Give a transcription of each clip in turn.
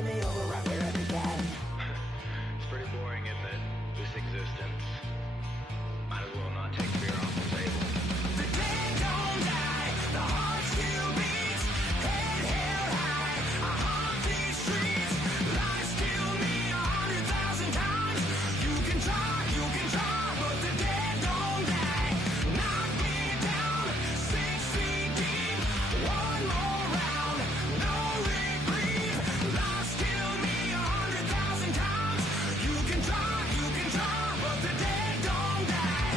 It's pretty boring, isn't it? This existence. Might as well not take beer off the table. The dead don't die, the heart still beats, head held high, I haunt these streets, lies kill me 100,000 times, you can try, but the dead don't die, knock me down, 6 feet deep, one more round, no reprieve, lies kill me 100,000 times, you can try, but the dead don't die.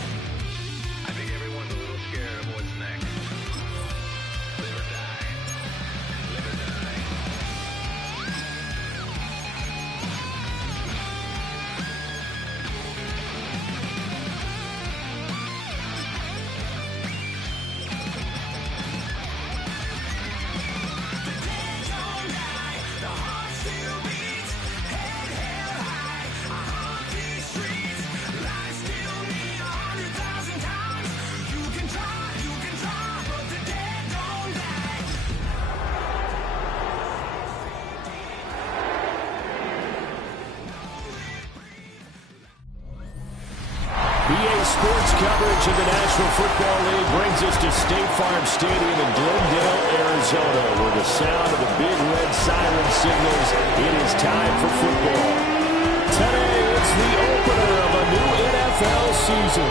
I think everyone's a little scared of what's next. Live or die. Live or die. The dead don't die, the heart still beats, head held high, I haunt these streets, lies kill me 100,000 times, you can try, but the dead don't die. EA Sports coverage of the National Football League brings us to State Farm Stadium in Glendale, Arizona, where the sound of the big red siren signals it is time for football. Today, it's the opener of a new NFL season,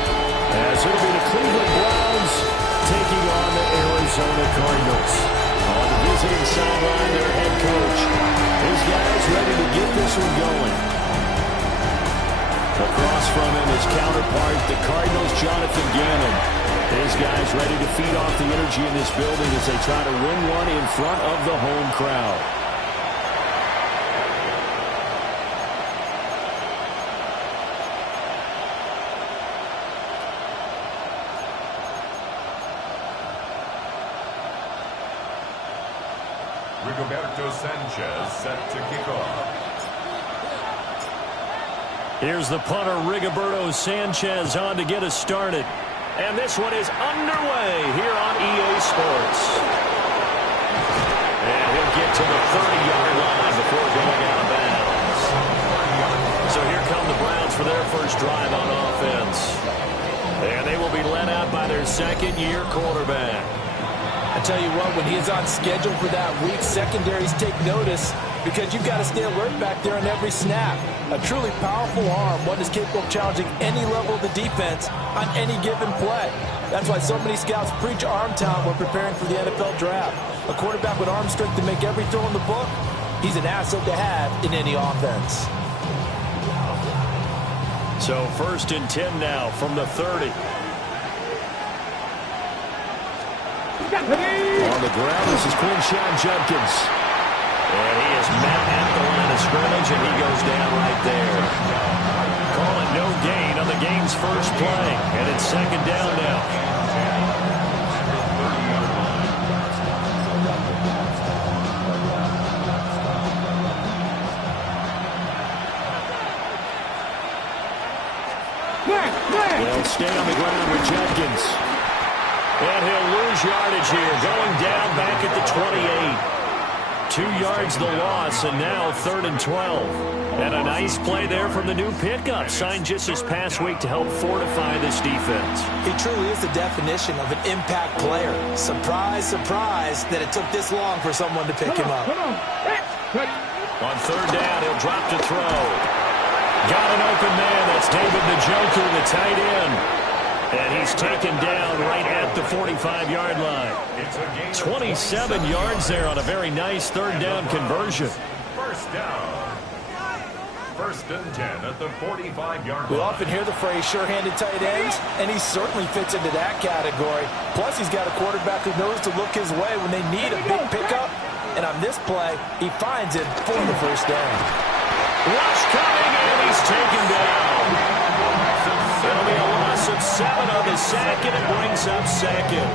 as it'll be the Cleveland Browns taking on the Arizona Cardinals. On the visiting sideline, their head coach. His guys ready to get this one going. Across from him, his counterpart, the Cardinals' Jonathan Gannon. His guys ready to feed off the energy in this building as they try to win one in front of the home crowd. Rigoberto Sanchez set to kick off. Here's the punter, Rigoberto Sanchez, on to get us started. And this one is underway here on EA Sports. And he'll get to the 30-yard line before going out of bounds. So here come the Browns for their first drive on offense. And they will be led out by their second-year quarterback. I tell you what, when he is on schedule for that week, secondaries take notice because you've got to stay alert back there on every snap. A truly powerful arm, one is capable of challenging any level of the defense on any given play. That's why so many scouts preach arm talent when preparing for the NFL draft. A quarterback with arm strength to make every throw in the book, he's an asset to have in any offense. So 1st and 10 now from the 30. On the ground, this is Quinshawn Judkins. And he is met at the line of scrimmage, and he goes down right there. Call it no gain on the game's first play, and it's second down now. They'll stay on the ground with Judkins. And he'll lose yardage here, going down back at the 28. 2 yards the loss, and now 3rd and 12. And a nice play there from the new pickup, signed just this past week to help fortify this defense. He truly is the definition of an impact player. Surprise, surprise that it took this long for someone to pick him up. On 3rd down, he'll drop to throw. Got an open man. That's David Njoku, the tight end. And he's taken down right at the 45-yard line. 27 yards there on a very nice 3rd down conversion. First down. 1st and 10 at the 45-yard line. We often hear the phrase sure-handed tight ends, and he certainly fits into that category. Plus, he's got a quarterback who knows to look his way when they need a big pickup. And on this play, he finds it for the 1st down. Rush coming, and he's taken down. It'll be a loss of 7 on the sack, and it brings up 2nd.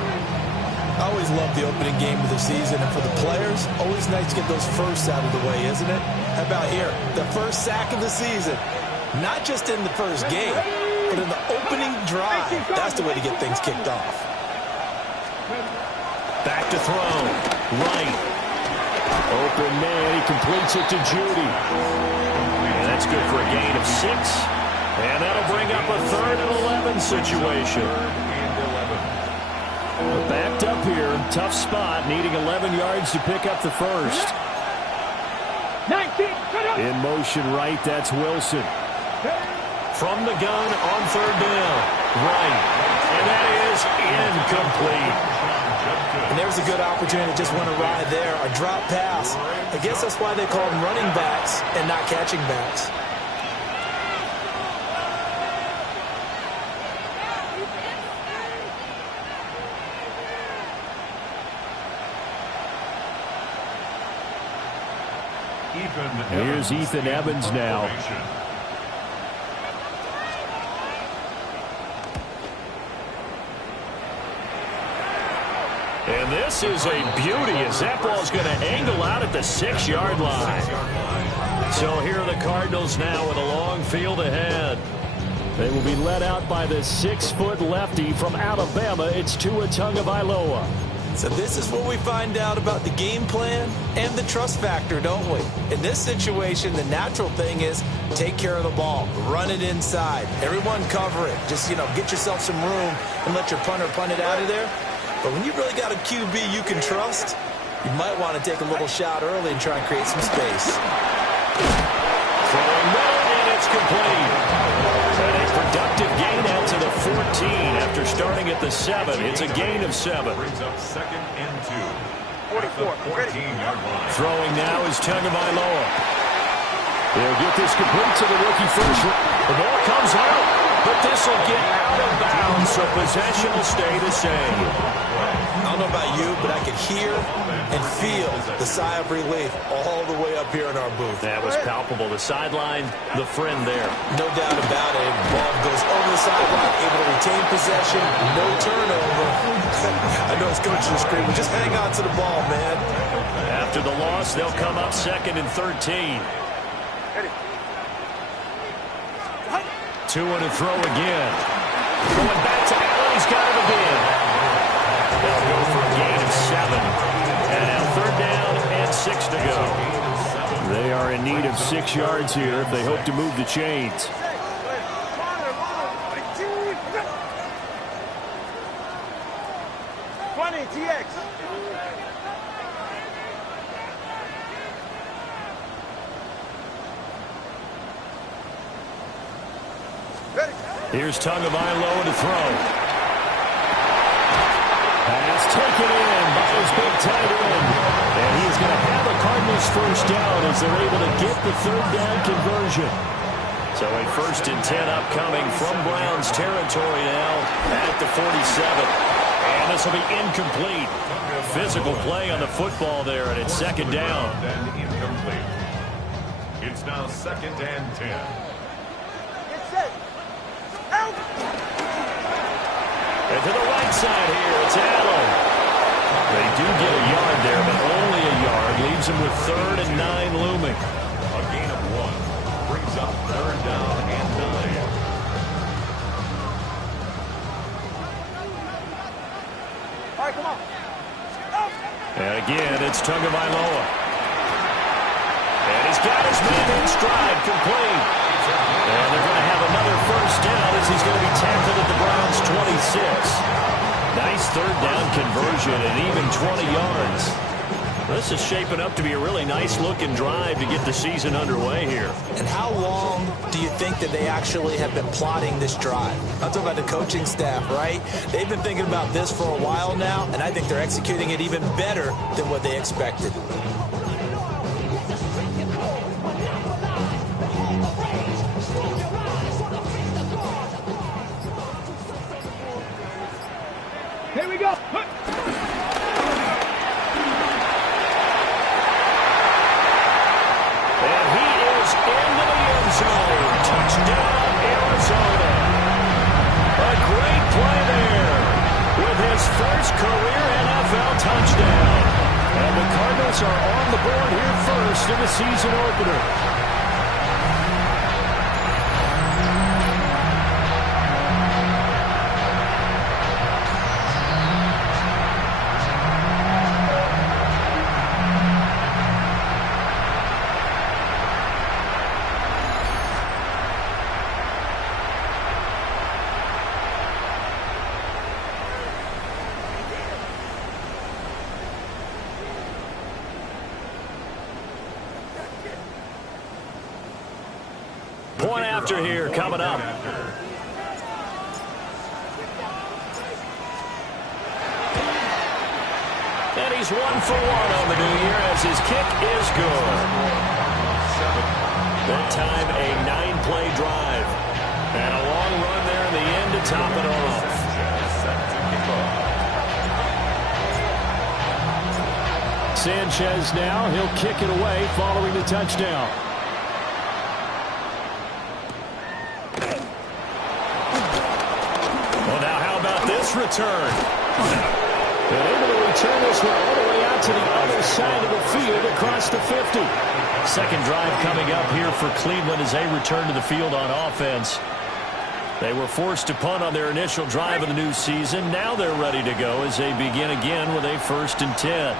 I always love the opening game of the season, and for the players, always nice to get those firsts out of the way, isn't it? How about here, the first sack of the season? Not just in the first game, but in the opening drive. That's the way to get things kicked off. Back to throw. Right. Open man, he completes it to Judy. And that's good for a gain of 6. And that'll bring up a 3rd and 11 situation. Backed up here, tough spot, needing 11 yards to pick up the first. 19, in motion right, that's Wilson. From the gun on 3rd down. Right. And that is incomplete. And there's a good opportunity to just went awry there. A drop pass. I guess that's why they call them running backs and not catching backs. Here's Ethan Evans now. And this is a beauty as that ball's going to angle out at the 6-yard line. So here are the Cardinals now with a long field ahead. They will be led out by the 6-foot lefty from Alabama. It's Tua Tagovailoa. So this is what we find out about the game plan and the trust factor, don't we? In this situation, the natural thing is take care of the ball, run it inside, everyone cover it. Just, get yourself some room and let your punter punt it out of there. But when you really got a QB you can trust, you might want to take a little shot early and try and create some space. Throwing middle, and it's complete. And a productive gain out to the 14 after starting at the 7. It's a gain of 7. Brings up 2nd and 2. 44. 14-yard line. Throwing now is Tagovailoa. They'll get this complete to the rookie first. The ball comes out, but this will get out of bounds, so possession will stay the same. I don't know about you, but I could hear and feel the sigh of relief all the way up here in our booth. That was palpable. The sideline, the friend there. No doubt about it. Ball goes over the sideline, able to retain possession, no turnover. I know it's coaches are screaming, just hang on to the ball, man. After the loss, they'll come up 2nd and 13. 2 and a throw again. Going back to Allen, he's got it again. They'll go for a gain of 7. And now 3rd down and 6 to go. They are in need of 6 yards here if they hope to move the chains. 20, TX. Here's Tagovailoa to throw. Pass taken in by his big tight end. And he's going to have a Cardinals first down as they're able to get the 3rd down conversion. So a 1st and 10 upcoming from Browns territory now at the 47. And this will be incomplete. Physical play on the football there, and it's 2nd down. And incomplete. It's now 2nd and 10. Get set. Out. And to the right side here, it's Allen. They do get a yard there, but only a yard. Leaves them with 3rd and 9 looming. A gain of 1. Brings up 3rd down and 9. All right, come on. And again, it's Tagovailoa. And he's got his man in stride, complete. And they're going to have another first down as he's going to be tackled at the Browns' 26. Nice 3rd down conversion and even 20 yards. This is shaping up to be a really nice-looking drive to get the season underway here. And how long do you think that they actually have been plotting this drive? I'm talking about the coaching staff, right? They've been thinking about this for a while now, and I think they're executing it even better than what they expected. Here we go. And he is into the end zone. Touchdown, Arizona. A great play there with his first career NFL touchdown. And the Cardinals are on the board here first in the season opener. Point after here coming up. And he's 1 for 1 on the new year as his kick is good. That time a 9-play drive. And a long run there in the end to top it off. Sanchez now, he'll kick it away following the touchdown. Well, now how about this return? And able to return this one all the way out to the other side of the field across the 50. Second drive coming up here for Cleveland as they return to the field on offense. They were forced to punt on their initial drive of the new season. Now they're ready to go as they begin again with a 1st and 10.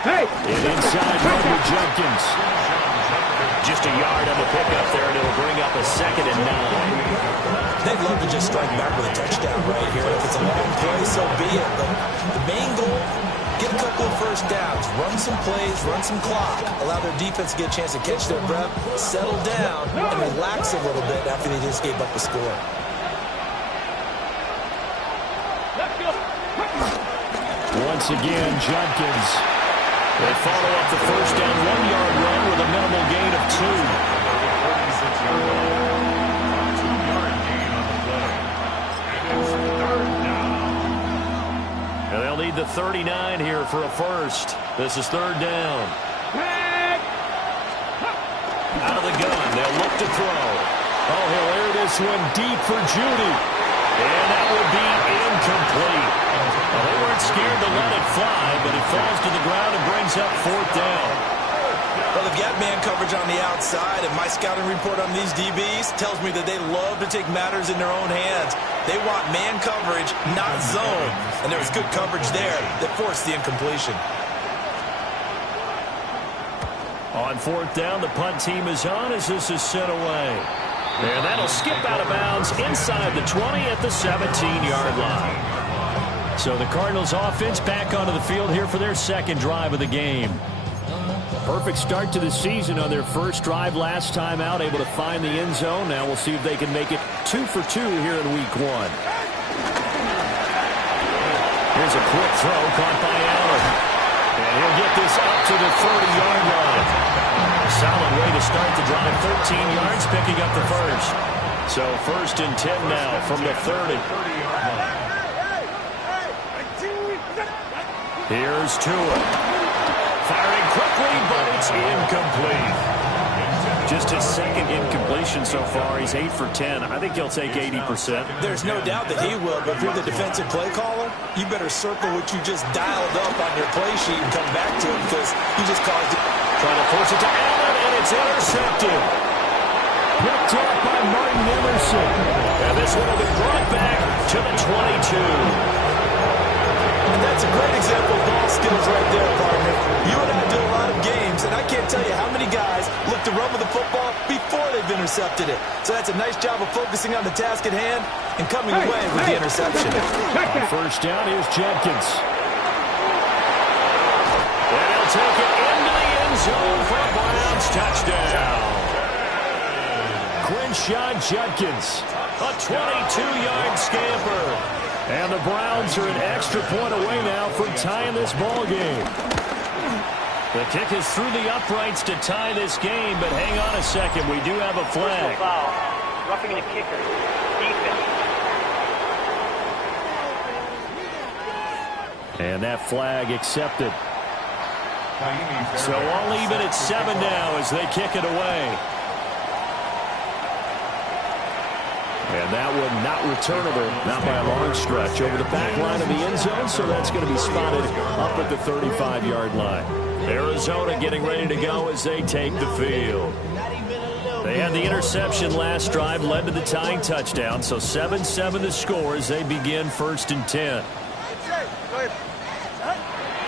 Hey! And inside run with Jenkins. Just a yard on the pickup there, and it'll bring up a 2nd and 9. They'd love to just strike back with a touchdown right here. If it's a long play, so be it. But the main goal, get a couple of first downs, run some plays, run some clock, allow their defense to get a chance to catch their breath, settle down, and relax a little bit after they just gave up the score. Once again, Jenkins. They follow up the first down 1-yard run with a minimal gain of 2. 36-yard line. 2-yard gain on the play. And it's 3rd down. And they'll need the 39 here for a first. This is 3rd down. Out of the gun, they'll look to throw. Oh, he'll air this one deep for Judy. And that will be incomplete. Well, they weren't scared to let it fly, but it falls to the ground and brings up 4th down. Well, they've got man coverage on the outside, and my scouting report on these DBs tells me that they love to take matters in their own hands. They want man coverage, not zone. And there was good coverage there that forced the incompletion. On 4th down, the punt team is on as this is sent away. And that'll skip out of bounds inside the 20 at the 17-yard line. So the Cardinals offense back onto the field here for their 2nd drive of the game. Perfect start to the season on their first drive last time out, able to find the end zone. Now we'll see if they can make it 2 for 2 here in week 1. Here's a quick throw caught by Allen. And he'll get this up to the 30-yard line. Solid way to start the drive, 13 yards, picking up the first. So 1st and 10 now from the 30. Here's Tua. Firing quickly, but it's incomplete. Just his 2nd incompletion so far. He's 8 for 10. I think he'll take 80%. There's no doubt that he will, but if you're the defensive play caller, you better circle what you just dialed up on your play sheet and come back to it because he just caused it. Trying to force it to Allen, and it's intercepted. Picked up by Martin Emerson. And this one will be brought back to the 22. And that's a great example of ball skills right there, partner. You and I do a lot of games, and I can't tell you how many guys look to run with the football before they've intercepted it. So that's a nice job of focusing on the task at hand and coming away with the interception. On 1st down, here's Jenkins. And he'll take it into the end zone for a Browns touchdown. Quinshaw Jenkins, a 22-yard scamper. And the Browns are an extra point away now from tying this ball game. The kick is through the uprights to tie this game, but hang on a second. We do have a flag. Foul. Roughing the kicker. Defense. And that flag accepted. So all even at 7 now as they kick it away. And that one not returnable, not by a long stretch, over the back line of the end zone, so that's going to be spotted up at the 35-yard line. Arizona getting ready to go as they take the field. They had the interception last drive, led to the tying touchdown, so 7-7 the score as they begin 1st and 10.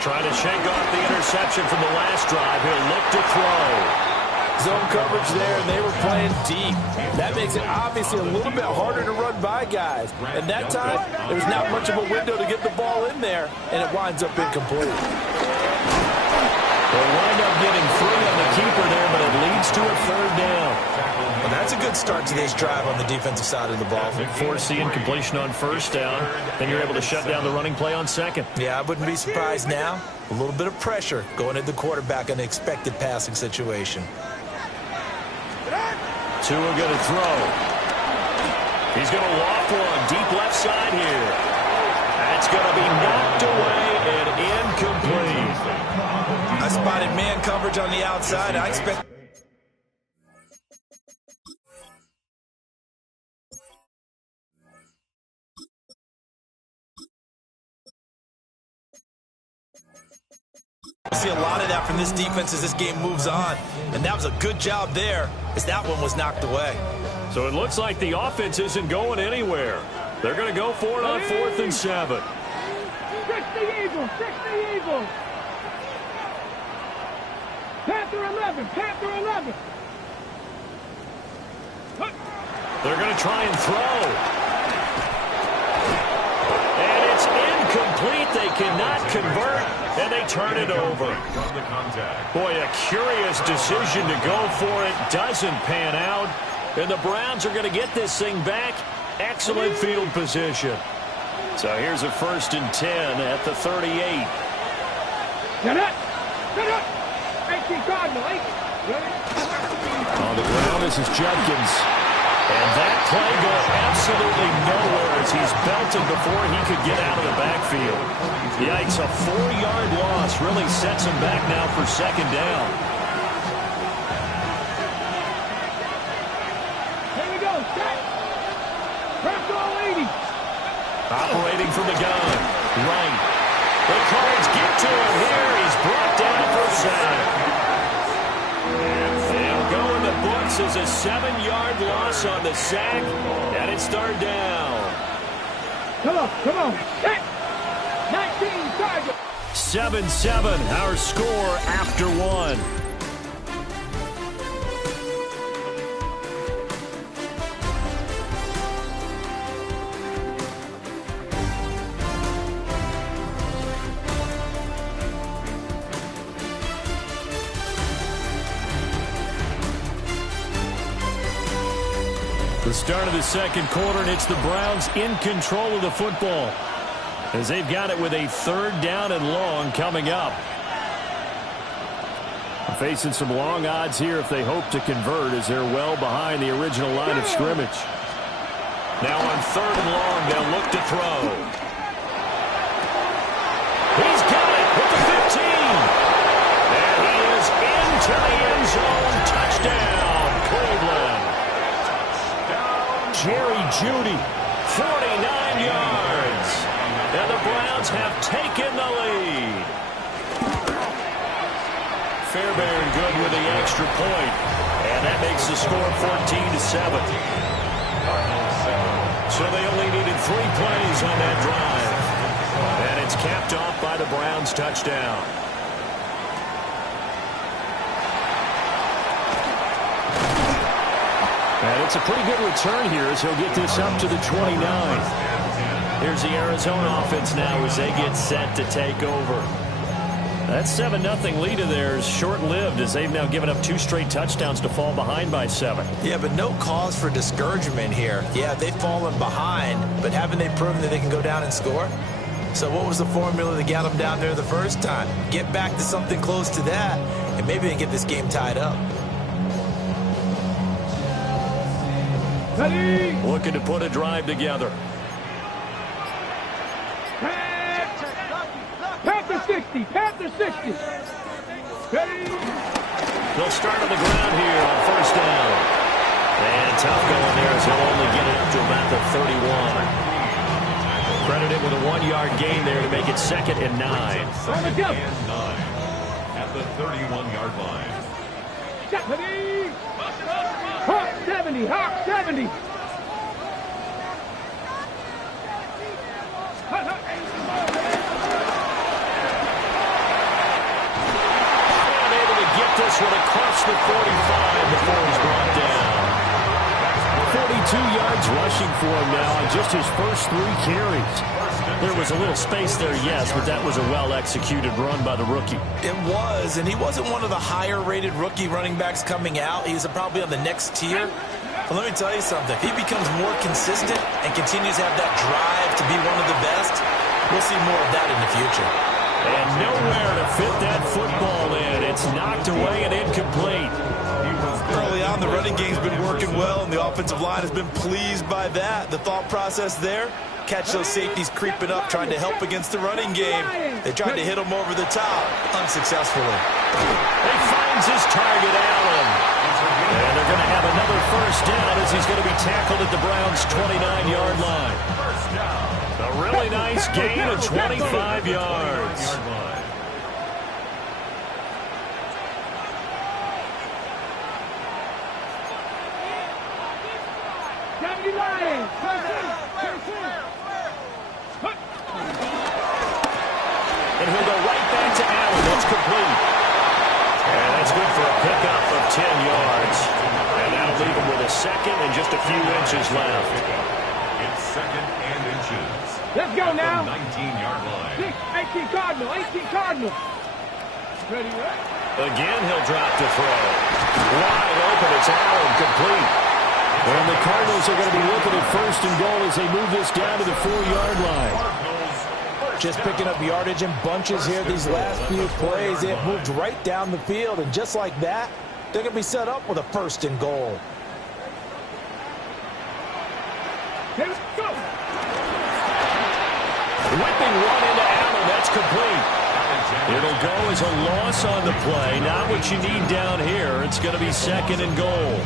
Trying to shake off the interception from the last drive. He'll look to throw. Zone coverage there, and they were playing deep. That makes it obviously a little bit harder to run by guys. And that time, there's not much of a window to get the ball in there, and it winds up incomplete. They'll wind up getting 3 on the keeper there, but at least good start to this drive on the defensive side of the ball. Forcing completion on first down. Then you're able to shut down the running play on second. Yeah, I wouldn't be surprised now. A little bit of pressure going at the quarterback in an expected passing situation. Tua going to throw. He's going to loft one deep left side here. That's going to be knocked away and incomplete. I spotted man coverage on the outside. I expect... I see a lot of that from this defense as this game moves on. And that was a good job there as that one was knocked away. So it looks like the offense isn't going anywhere. They're going to go for it on 4th and 7. 60 Eagles, 60 Eagles. Panther 11, Panther 11. They're going to try and throw. And it's incomplete. They cannot convert, and they turn it over. Boy, a curious decision to go for it. Doesn't pan out. And the Browns are going to get this thing back. Excellent field position. So here's a 1st and 10 at the 38. Get it! Get it! 18 Cardinal, 18. On the ground, this is Judkins. And that play goes absolutely nowhere as he's belted before he could get out of the backfield. Yikes, a 4-yard loss really sets him back now for 2nd down. Here we go, set. Press all 80. Operating from the gun. Right. The Cards get to him here. He's brought down for sack. They'll go in the books as a 7-yard loss on the sack, and it's 3rd down. Come on, set. 19 target. 7-7, our score after 1. The start of the 2nd quarter, and it's the Browns in control of the football as they've got it with a 3rd down and long coming up. Facing some long odds here if they hope to convert as they're well behind the original line of scrimmage. Now on 3rd and long, they'll look to throw. He's got it with the 15. And he is into the end zone. Touchdown, Cleveland. Jerry Jeudy, 49 yards. And the Browns have taken the lead. Fairbairn good with the extra point. And that makes the score 14-7. So they only needed 3 plays on that drive. And it's capped off by the Browns touchdown. And it's a pretty good return here as he'll get this up to the 29. Here's the Arizona offense now as they get set to take over. That 7-0 lead of theirs short-lived as they've now given up 2 straight touchdowns to fall behind by 7. Yeah, but no cause for discouragement here. Yeah, they've fallen behind, but haven't they proven that they can go down and score? So what was the formula that got them down there the first time? Get back to something close to that, and maybe they can get this game tied up. Ready. Looking to put a drive together. Panther 60, Panther 60. Ready. They'll start on the ground here on 1st down. And tough going there as he'll only get it up to about the 31. Credited with a 1-yard gain there to make it 2nd and 9. On the jump. At the 31-yard line. Ready. Hawk 70, Hawk 70. Unable to get this one across the 45 before he's brought down. 42 yards rushing for him now on just his first 3 carries. There was a little space there, yes, but that was a well-executed run by the rookie. It was, and he wasn't one of the higher-rated rookie running backs coming out. He's probably on the next tier. Well, let me tell you something. If he becomes more consistent and continues to have that drive to be one of the best, we'll see more of that in the future. And nowhere to fit that football in. It's knocked away and incomplete. Early on, the running game's been working well, and the offensive line has been pleased by that. The thought process there, catch those safeties creeping up, trying to help against the running game. They tried to hit him over the top, unsuccessfully. He finds his target, Allen. And they're going to have another first down as he's going to be tackled at the Browns' 29-yard line. A really nice gain of 25 yards. And he'll go right back to Allen. That's complete. And that's good for a pickup of 10 yards. And that'll leave him with a second and just a few inches left. It's second and inches. Let's go now. 19-yard line. 18 Cardinal, 18 Cardinal. Ready, right? Again, he'll drop to throw. Wide open. It's Allen, complete. And the Cardinals are going to be looking at first and goal as they move this down to the 4-yard line. Just picking up yardage in bunches here these last few plays. They have moved right down the field, and just like that, they're going to be set up with a first and goal. Let's go. Whipping one into Allen. That's complete. It'll go as a loss on the play. Not what you need down here. It's going to be second and goal.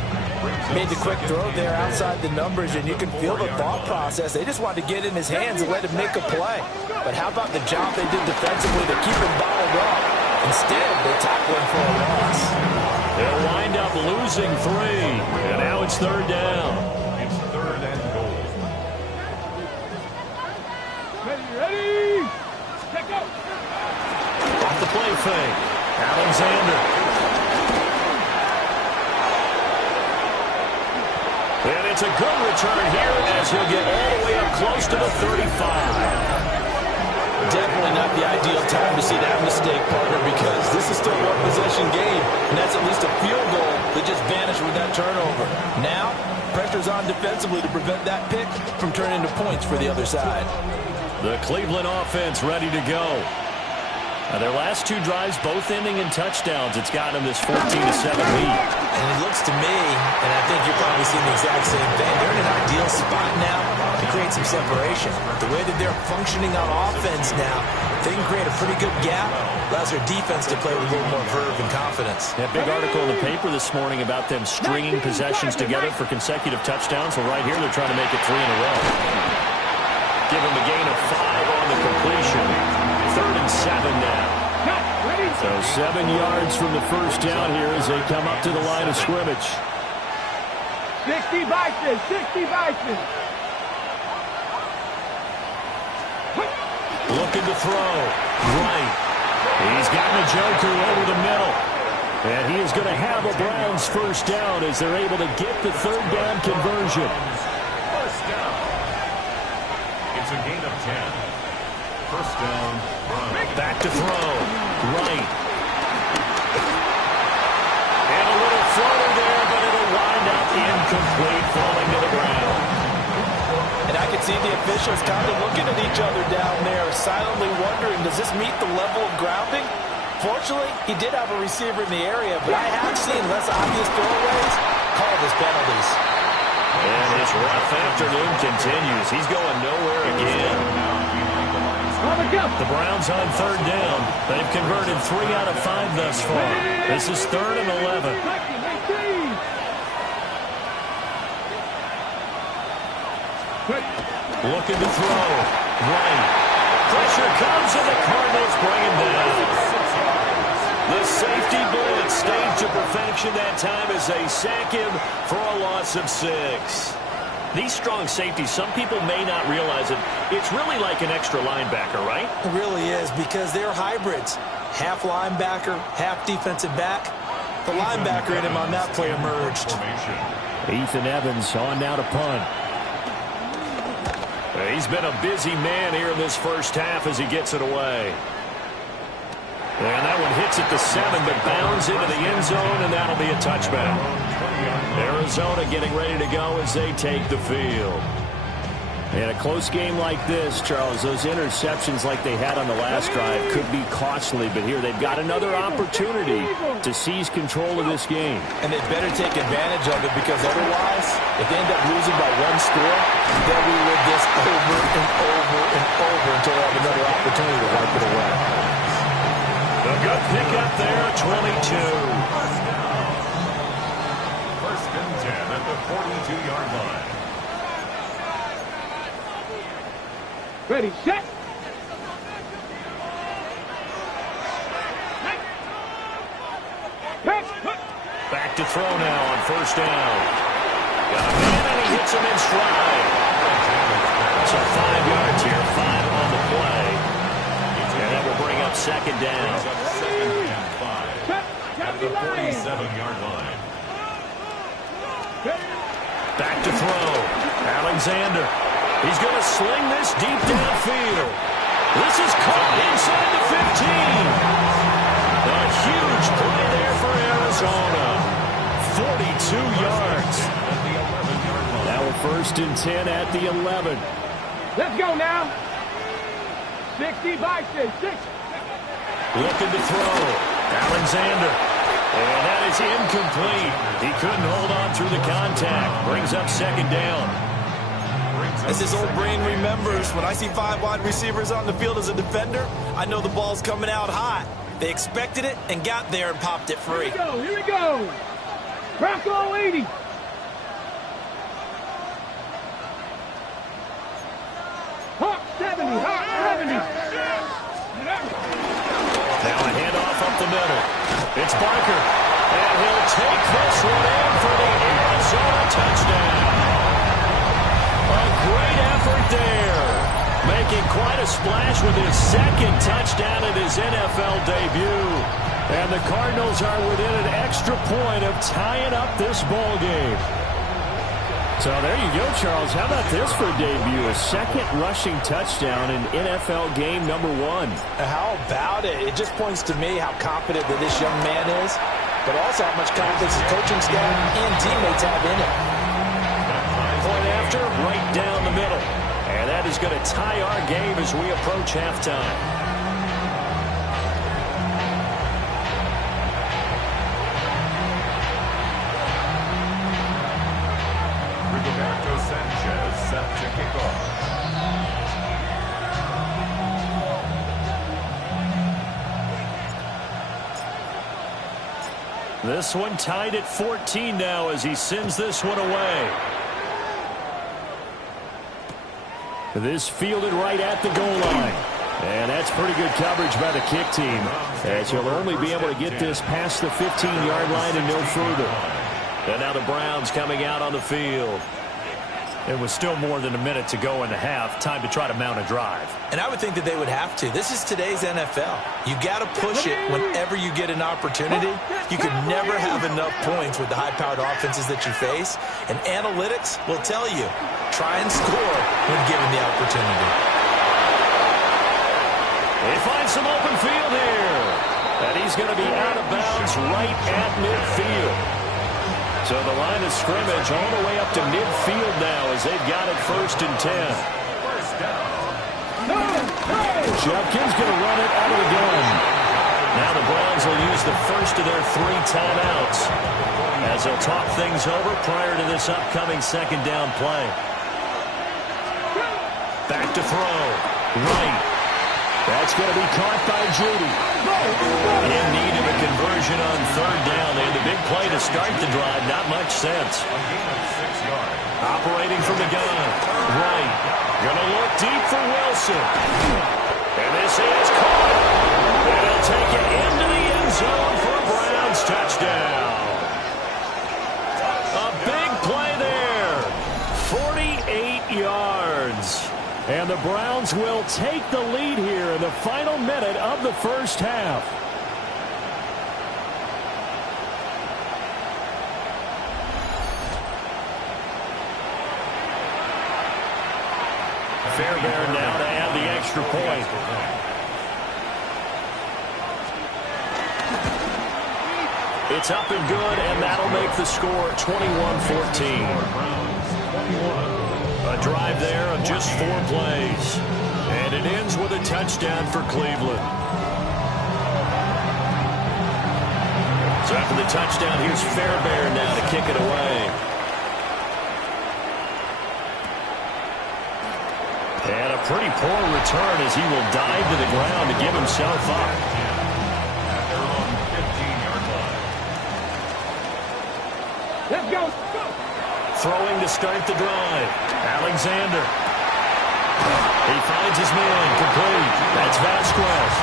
Made the quick throw there outside the numbers, and you can feel the thought process. They just wanted to get in his hands and let him make a play. But how about the job they did defensively to keep him bottled up? Instead, they tackle him for a loss. They'll wind up losing 3. And now it's third down. It's third and goal. Ready? Check out. Off the play fake. Alexander. And it's a good return here as he'll get all the way up close to the 35. Definitely not the ideal time to see that mistake, partner, because this is still a one-possession game, and that's at least a field goal that just vanished with that turnover. Now, pressure's on defensively to prevent that pick from turning into points for the other side. The Cleveland offense ready to go. Their last 2 drives both ending in touchdowns. It's got them this 14-7 lead. And it looks to me, and I think you're probably seeing the exact same thing, they're in an ideal spot now to create some separation. The way that they're functioning on offense now, they can create a pretty good gap, allows their defense to play with a little more verve and confidence. That big article in the paper this morning about them stringing possessions together for consecutive touchdowns. Well, right here, they're trying to make it 3 in a row. Give them a gain of 5 on the completion. 3rd and 7 now. So 7 yards from the first down here as they come up to the line of scrimmage. 60 Vikings, 60 Vikings. Looking to throw. Right. He's got Njoku over the middle. And he is going to have a Browns first down as they're able to get the 3rd down conversion. First down. It's a gain of 10. First down, Browns. Back to throw. Right. And a little floater there, but it'll wind up incomplete, falling to the ground. And I can see the officials kind of looking at each other down there, silently wondering, does this meet the level of grounding? Fortunately, he did have a receiver in the area, but I have seen less obvious throwaways called as penalties. And his rough afternoon continues. He's going nowhere again. The Browns on 3rd down. They've converted 3 out of 5 thus far. This is 3rd and 11. Looking to throw. Right. Pressure comes and the Cardinals bring him down. The safety blitz staged to perfection that time as they sack him for a loss of 6. These strong safeties, some people may not realize it. It's really like an extra linebacker, right? It really is, because they're hybrids. Half linebacker, half defensive back. The linebacker in him on that play emerged. Ethan Evans on now to punt. He's been a busy man here in this first half as he gets it away. And that one hits at the 7, but bounds into the end zone, and that'll be a touchback. Arizona getting ready to go as they take the field. In a close game like this, Charles, those interceptions like they had on the last drive could be costly, but here they've got another opportunity to seize control of this game. And they better take advantage of it, because otherwise, if they end up losing by one score, they'll relive this over and over and over until they have another opportunity to wipe it away. A good pick up there, 22. First and 10 at the 42-yard line. Ready, set. Back to throw now on first down. Got a man, and he hits him in stride. So 5 yards here, 5 on the play. And that will bring up second down. Second and 5 at the 47-yard line. Back to throw. Alexander. He's going to sling this deep downfield. This is caught inside the 15. A huge play there for Arizona. 42 yards. Now a first and 10 at the 11. Let's go now. 60 by 6. Looking to throw. Alexander. And that is incomplete. He couldn't hold on through the contact. Brings up second down. As his old brain remembers, when I see 5 wide receivers on the field as a defender, I know the ball's coming out hot. They expected it and got there and popped it free. Here we go. Bronco 80. Hawk 70. Hawk 70. Now a handoff up the middle. It's Barker. And he'll take this one in for the Arizona touchdown. A great effort there. Making quite a splash with his second touchdown in his NFL debut. And the Cardinals are within an extra point of tying up this ball game. So there you go, Charles. How about this for a debut? A second rushing touchdown in NFL game number 1. How about it? It just points to me how confident that this young man is, but also how much confidence his coaching staff and teammates have in him. Point after, right down the middle. And that is going to tie our game as we approach halftime. Rigoberto Sanchez set to kick off. This one tied at 14 now as he sends this one away. This fielded right at the goal line. And that's pretty good coverage by the kick team, as you'll only be able to get this past the 15-yard line and no further. And now the Browns coming out on the field. It was still more than a minute to go in the half. Time to try to mount a drive. And I would think that they would have to. This is today's NFL. You got to push it whenever you get an opportunity. You can never have enough points with the high-powered offenses that you face. And analytics will tell you, try and score when given the opportunity. They find some open field here. And he's going to be out of bounds right at midfield. So the line of scrimmage all the way up to midfield now as they've got it first and 10. Judkins going to run it out of the gun. Now the Browns will use the first of their 3 timeouts as they'll talk things over prior to this upcoming second down play. Back to throw. Right. That's going to be caught by Judy. In need of a conversion on third down. They had the big play to start the drive. Not much sense. Operating from the gun. Right. Going to look deep for Wilson. And this is caught. And he'll take it into the end zone for a Browns touchdown. A big play there. 48 yards. And the Browns will take the lead here in the final minute of the first half. Fairbairn now to add the extra point. It's up and good, and that'll make the score 21-14. A drive there of just 4 plays. And it ends with a touchdown for Cleveland. So after the touchdown, here's Fairbairn now to kick it away. And a pretty poor return as he will dive to the ground to give himself up. Let's go. Throwing to start the drive. Alexander. He finds his man complete. That's Vasquez.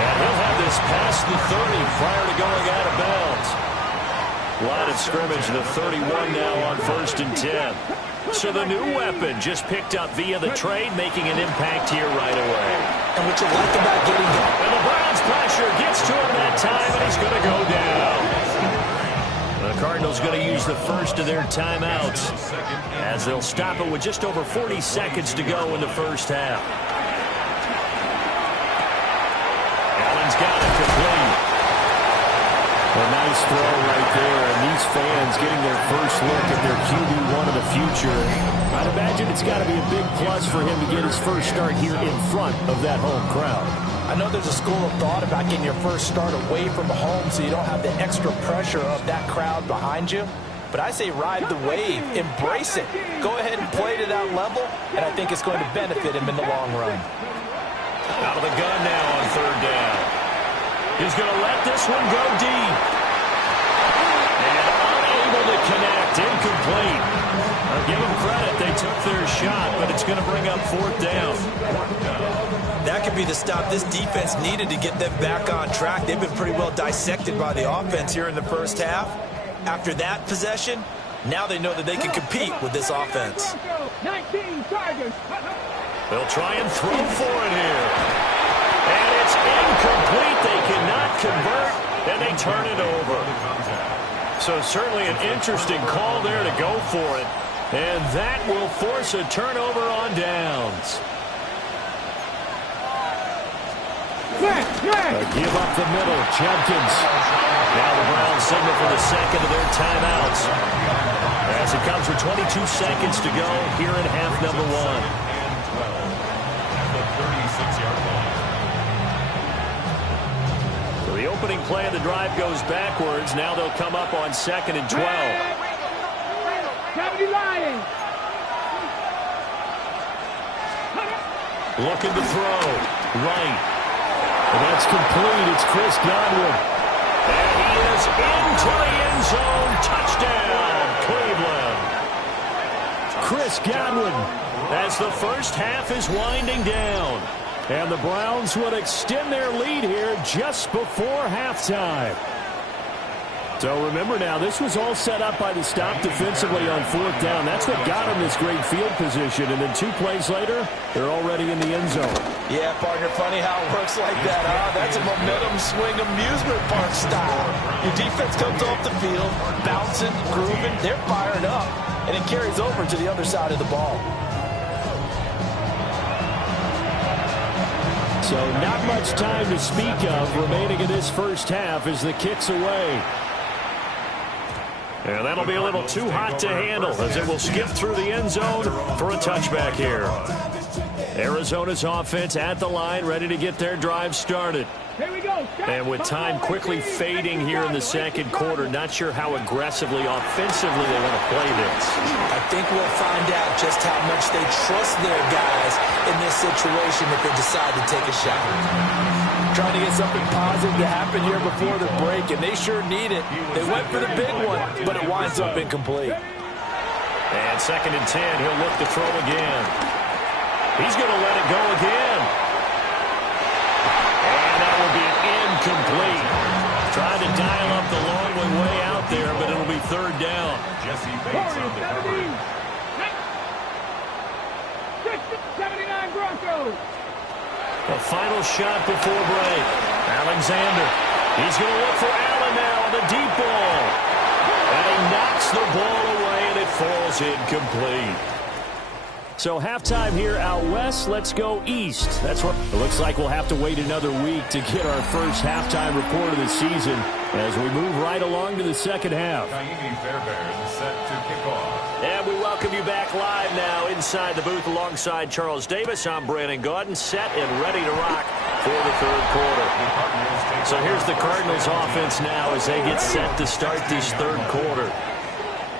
And he'll have this past the 30 prior to going out of bounds. Line of scrimmage, the 31 now on 1st and 10. So the new weapon just picked up via the trade, making an impact here right away. And what you like about getting him. And the Browns pressure gets to him that time, and he's going to go down. The Cardinals going to use the first of their timeouts as they'll stop it with just over 40 seconds to go in the first half. Allen's got it complete. A nice throw right there, and these fans getting their first look at their QB1 of the future. I'd imagine it's got to be a big plus for him to get his first start here in front of that home crowd. I know there's a school of thought about getting your first start away from home so you don't have the extra pressure of that crowd behind you. But I say ride the wave, embrace it. Go ahead and play to that level, and I think it's going to benefit him in the long run. Out of the gun now on 3rd down. He's going to let this one go deep. And unable to connect, incomplete. I'll give them credit, they took their shot, but it's going to bring up 4th down. That could be the stop this defense needed to get them back on track. They've been pretty well dissected by the offense here in the first half. After that possession, now they know that they can compete with this offense. 19 Tigers. They'll try and throw for it here. And it's incomplete. They cannot convert, and they turn it over. So certainly an interesting call there to go for it. And that will force a turnover on downs. Give up the middle, Judkins. Now the Browns signal for the second of their timeouts. As it comes with 22 seconds to go here in half number 1. So the opening play of the drive goes backwards. Now they'll come up on 2nd and 12. Looking to throw. Right. And that's complete. It's Chris Godwin. And he is into the end zone. Touchdown, Cleveland. Chris Godwin as the first half is winding down. And the Browns would extend their lead here just before halftime. So remember now, this was all set up by the stop defensively on 4th down. That's what got them this great field position. And then 2 plays later, they're already in the end zone. Yeah, partner, funny how it works like that, huh? That's a momentum swing amusement park style. Your defense comes off the field, bouncing, grooving, they're fired up, and it carries over to the other side of the ball. So not much time to speak of remaining in this first half as the kick's away. And that'll be a little too hot to handle as it will skip through the end zone for a touchback here. Arizona's offense at the line, ready to get their drive started. Here we go. And with time quickly fading here in the second quarter, not sure how aggressively, offensively they want to play this. I think we'll find out just how much they trust their guys in this situation if they decide to take a shot. Trying to get something positive to happen here before the break, and they sure need it. They went for the big one, but it winds up incomplete. And 2nd and 10, he'll look to throw again. He's going to let it go again. And that will be incomplete. Trying to dial up the long way out there, but it'll be 3rd down. Jesse Bates on the coverage. 79 Broncos. A final shot before break. Alexander. He's going to look for Allen now on the deep ball. And he knocks the ball away, and it falls incomplete. So halftime here out west. Let's go east. That's what it looks like. We'll have to wait another week to get our first halftime report of the season as we move right along to the second half. Fairbairn set to kick off. And we welcome you back live now inside the booth alongside Charles Davis. I'm Brandon Gaudin, set and ready to rock for the third quarter. So here's the Cardinals offense now as they get set to start this third quarter.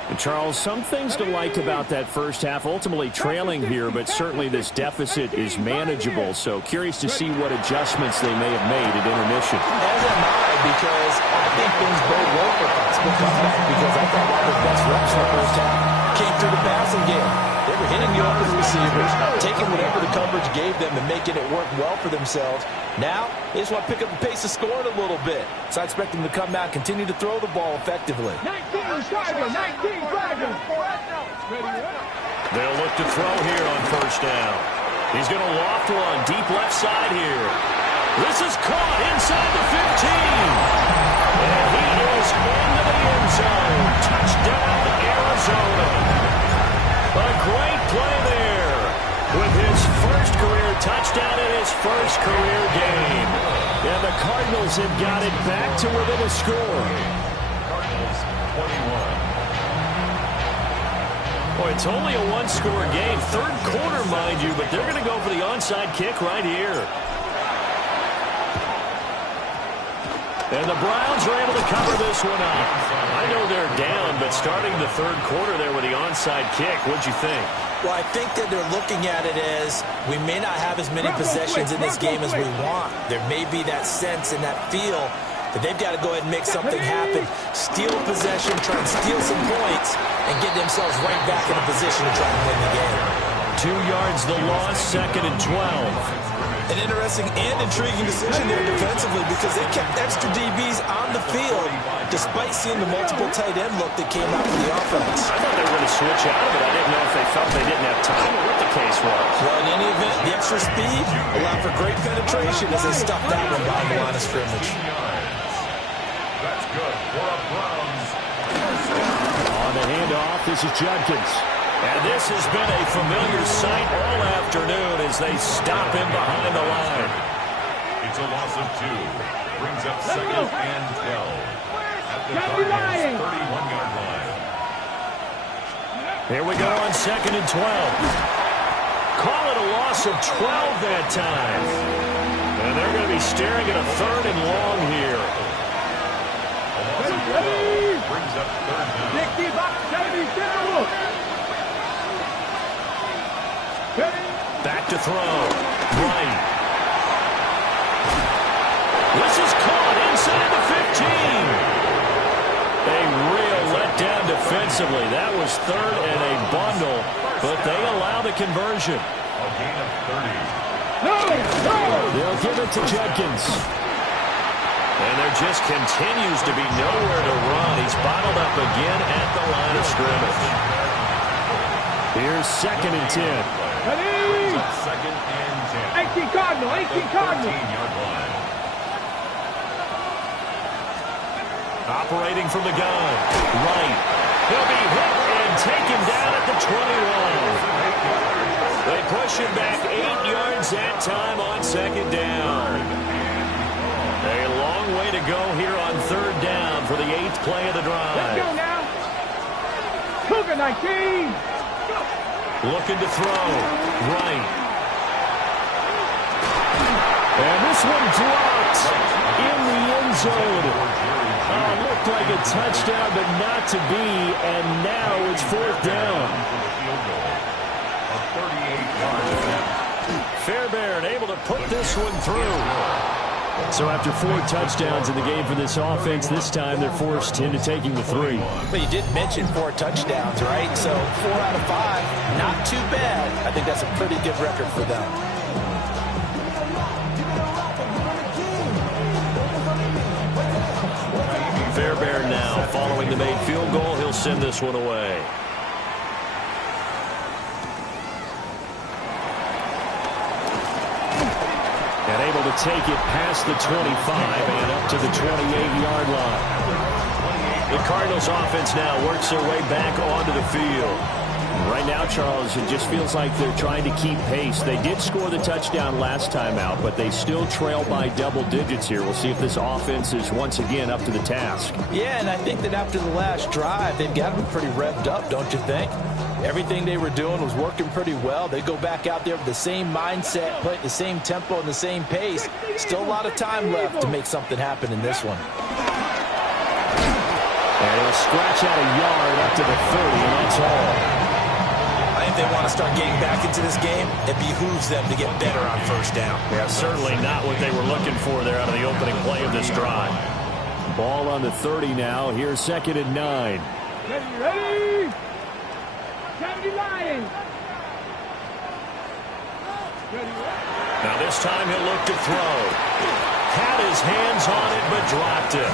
And Charles, some things to like about that first half, ultimately trailing here, but certainly this deficit is manageable. So curious to see what adjustments they may have made at intermission. As am I, because I think things bode well for a possible comeback, because I thought one of the best reps in the first half came through the passing game. They were hitting the open receivers, taking whatever the coverage gave them and making it work well for themselves. Now, they just want to pick up the pace of scoring a little bit. So I expect them to come out, continue to throw the ball effectively. 19 Tigers, 19 Tigers. They'll look to throw here on first down. He's going to loft one deep left side here. This is caught inside the 15. And he is into the end zone. Touchdown, Arizona. A great play there with his first career touchdown in his first career game. And the Cardinals have got it back to within a score. Cardinals 21. Boy, it's only a one-score game. Third quarter, mind you, but they're going to go for the onside kick right here. And the Browns are able to cover this one up. I know they're down, but starting the third quarter there with the onside kick, what'd you think? Well, I think that they're looking at it as we may not have as many possessions in this game as we want. There may be that sense and that feel that they've got to go ahead and make something happen, steal a possession, try and steal some points, and get themselves right back in a position to try and win the game. 2 yards the loss, 2nd and 12. An interesting and intriguing decision there defensively, because they kept extra DBs on the field despite seeing the multiple tight end look that came out for the offense. I thought they were going to switch out of it. I didn't know if they felt they didn't have time or what the case was. Well, in any event, the extra speed allowed for great penetration as they stuffed that one behind the line of scrimmage. That's good for a Browns. On the handoff, this is Judkins. And this has been a familiar sight all afternoon as they stop him behind the line. It's a loss of 2. Brings up 2nd and 12. At the Cardinals' 31-yard line. Here we go on 2nd and 12. Call it a loss of 12 that time. And they're going to be staring at a 3rd and long here. A loss of 12 brings up 3rd down. Back to throw. Right. This is caught inside the 15. A real letdown defensively. That was 3rd and a bundle, but they allow the conversion. A gain of 30. They'll give it to Judkins. And there just continues to be nowhere to run. He's bottled up again at the line of scrimmage. Here's 2nd and 10. 2nd and 10. 18 Cardinal, 18 Cardinal. 13-yard line. Operating from the gun. Right. He'll be hit and taken down at the 21. They push him back 8 yards that time on 2nd down. A long way to go here on 3rd down for the 8th play of the drive. Let's go now. Cougar 19. Looking to throw. Right. And this one dropped in the end zone. Looked like a touchdown, but not to be. And now it's 4th down. Fairbairn able to put this one through. So after 4 touchdowns in the game for this offense, this time they're forced into taking the 3. But you did mention 4 touchdowns, right? So 4 out of 5, not too bad. I think that's a pretty good record for them. Fairbairn now following the made field goal. He'll send this one away. And able to take it past the 25 and up to the 28-yard line. The Cardinals offense now works their way back onto the field. Right now, Charles, it just feels like they're trying to keep pace. They did score the touchdown last time out, but they still trail by double digits here. We'll see if this offense is once again up to the task. Yeah, and I think that after the last drive, they've got to be pretty revved up, don't you think? Everything they were doing was working pretty well. They go back out there with the same mindset, play at the same tempo and the same pace. Still a lot of time left to make something happen in this one. And he'll scratch out a yard up to the 30, and that's all. I think they want to start getting back into this game. It behooves them to get better on first down. Yeah, certainly not what they were looking for there out of the opening play of this drive. Ball on the 30 now. Here's 2nd and 9. Ready? 70 Lions. Now this time he'll look to throw. Had his hands on it, but dropped it.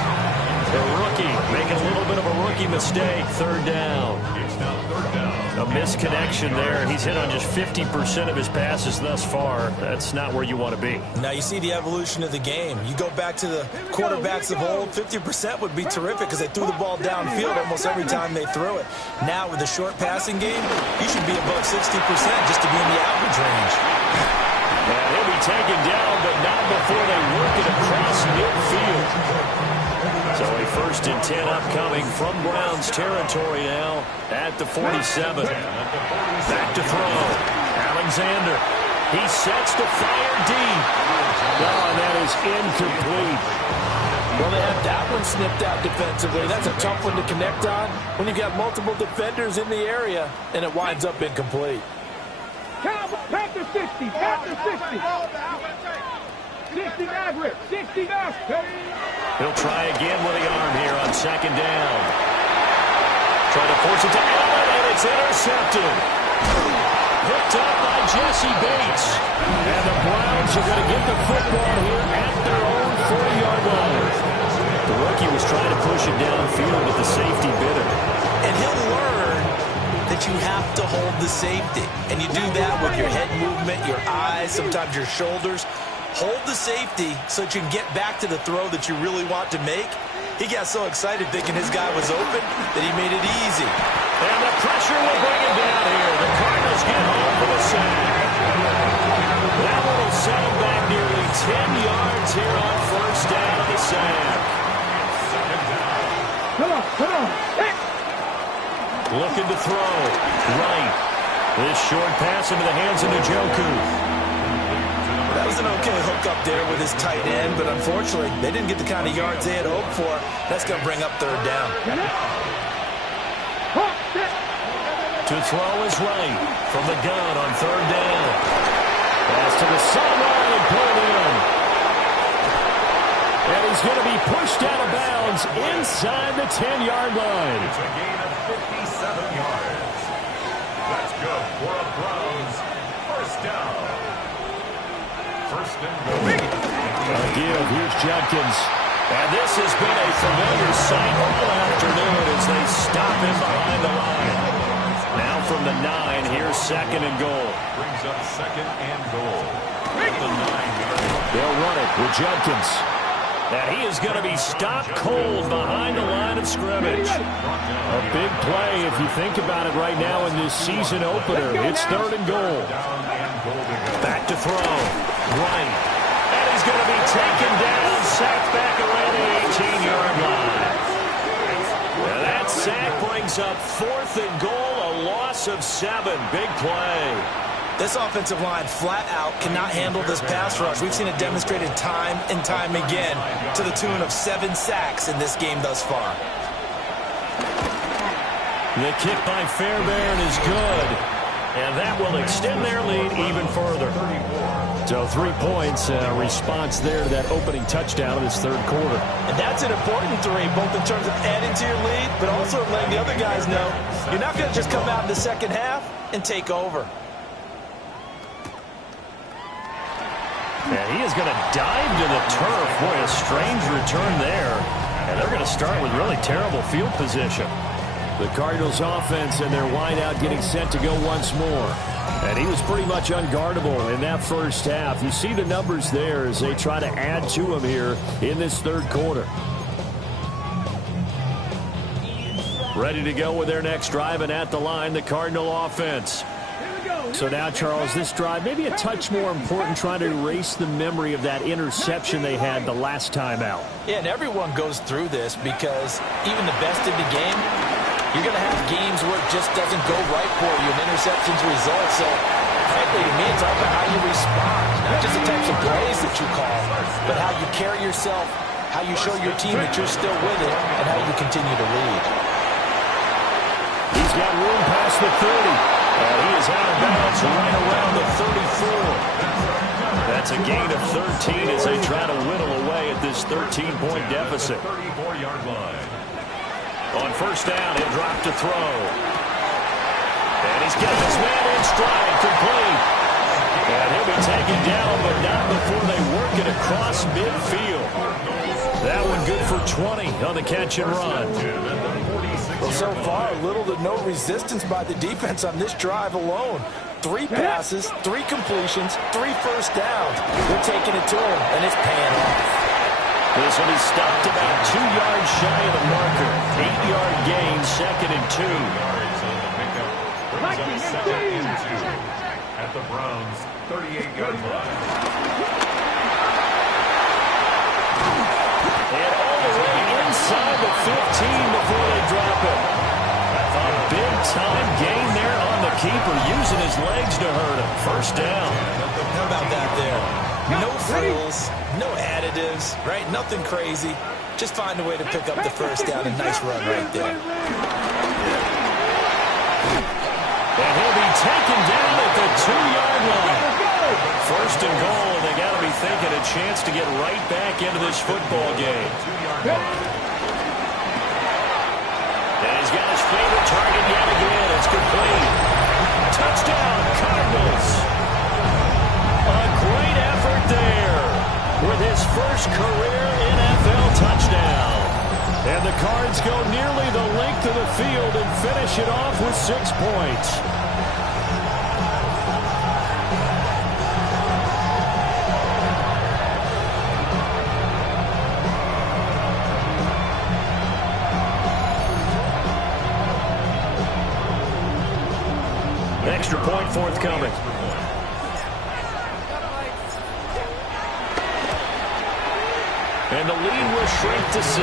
The rookie making a little bit of a rookie mistake. 3rd down. It's now 3rd down. A misconnection there. He's hit on just 50% of his passes thus far. That's not where you want to be. Now you see the evolution of the game. You go back to the quarterbacks of old, 50% would be terrific because they threw the ball downfield almost every time they threw it. Now with the short passing game, you should be above 60% just to be in the average range. And he'll be taken down, but not before they work it across midfield. So a 1st and 10 upcoming from Browns territory now at the 47. Back to throw. Alexander. He sets to fire deep. Oh, and that is incomplete. Well, they had that one snipped out defensively. That's a tough one to connect on when you've got multiple defenders in the area, and it winds up incomplete. Panther 60. Panther 60. 60 Maverick. 60 Maverick. He'll try again with the arm here on 2nd down. Trying to force it to Allen, and it's intercepted. Picked up by Jesse Bates. And the Browns are going to get the football here at their own 40-yard line. The rookie was trying to push it downfield, but the safety bit him. And he'll learn that you have to hold the safety. And you do that with your head movement, your eyes, sometimes your shoulders. Hold the safety so that you can get back to the throw that you really want to make. He got so excited thinking his guy was open that he made it easy. And the pressure will bring him down here. The Cardinals get home for the sack. That one will set him back nearly 10 yards here on 1st down of the sack. Come on. Looking to throw. Right. This short pass into the hands of Njoku. That was an okay hook up there with his tight end, but unfortunately, they didn't get the kind of yards they had hoped for. That's going to bring up 3rd down. To throw is right from the gun on 3rd down. Pass to the sideline and pulled in. And he's going to be pushed out of bounds inside the 10-yard line. It's a gain of 57 yards. That's good for a Browns 1st down. 1st and goal. A give. Here's Judkins. And this has been a familiar sight all afternoon as they stop him behind the line. Now from the 9, here's 2nd and goal. Brings up 2nd and goal. At the 9-yard line. They'll run it with Judkins. And he is going to be stopped cold behind the line of scrimmage. A big play if you think about it right now in this season opener. It's 3rd and goal. Back to throw. Right. And he's going to be taken down, sacked back around the 18-yard line. And that sack brings up 4th and goal, a loss of 7. Big play. This offensive line flat out cannot handle this pass rush. We've seen it demonstrated time and time again to the tune of 7 sacks in this game thus far. The kick by Fairbairn is good. And that will extend their lead even further. So 3 points, response there to that opening touchdown in this 3rd quarter. And that's an important 3, both in terms of adding to your lead, but also letting the other guys know you're not going to just come out in the second half and take over. And he is going to dive to the turf. Boy, a strange return there. And they're going to start with really terrible field position. The Cardinals offense and their wideout getting set to go once more. And he was pretty much unguardable in that first half. You see the numbers there as they try to add to him here in this 3rd quarter. Ready to go with their next drive, and at the line, the Cardinal offense. So now, Charles, this drive maybe a touch more important, trying to erase the memory of that interception they had the last time out. Yeah, and everyone goes through this because even the best in the game, you're going to have games where it just doesn't go right for you, and interceptions result. So, frankly, to me, it's all about how you respond, not just the types of plays that you call, but how you carry yourself, how you show your team that you're still with it, and how you continue to lead. He's got room past the 30. And he is out of bounds right around the 34. That's a gain of 13 as they try to whittle away at this 13-point deficit. 34-yard line. On first down, he'll drop to throw. And he's got this man in stride, complete. And he'll be taken down, but not before they work it across midfield. That one good for 20 on the catch and run. Well, so far, little to no resistance by the defense on this drive alone. 3 passes, 3 completions, 3 first downs. They're taking it to him, and it's paying off. This one is stopped about 2 yards shy of the marker. 8-yard gain, 2nd and 2. At the Browns' 38-yard line. And all the way inside the 15 before they drop it. A big-time gain there on the keeper, using his legs to hurt him. First down. How about that there? No frills, no additives, right? Nothing crazy. Just find a way to pick up the first down. A nice run right there. And he'll be taken down at the 2-yard line. First and goal, and they got to be thinking a chance to get right back into this football game. And he's got his favorite target yet again. It's complete. Touchdown, Cardinals. A great effort there with his first career NFL touchdown. And the Cards go nearly the length of the field and finish it off with 6 points. Extra point forthcoming. And the lead will shrink to 6.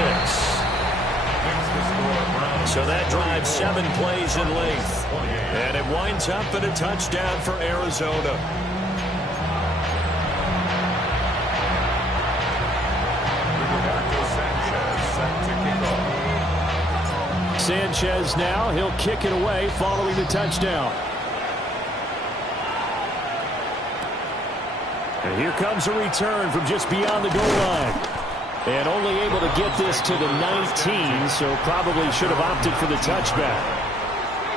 So that drives 7 plays in length. And it winds up in a touchdown for Arizona. Sanchez now, he'll kick it away following the touchdown. And here comes a return from just beyond the goal line. And only able to get this to the 19, so probably should have opted for the touchback.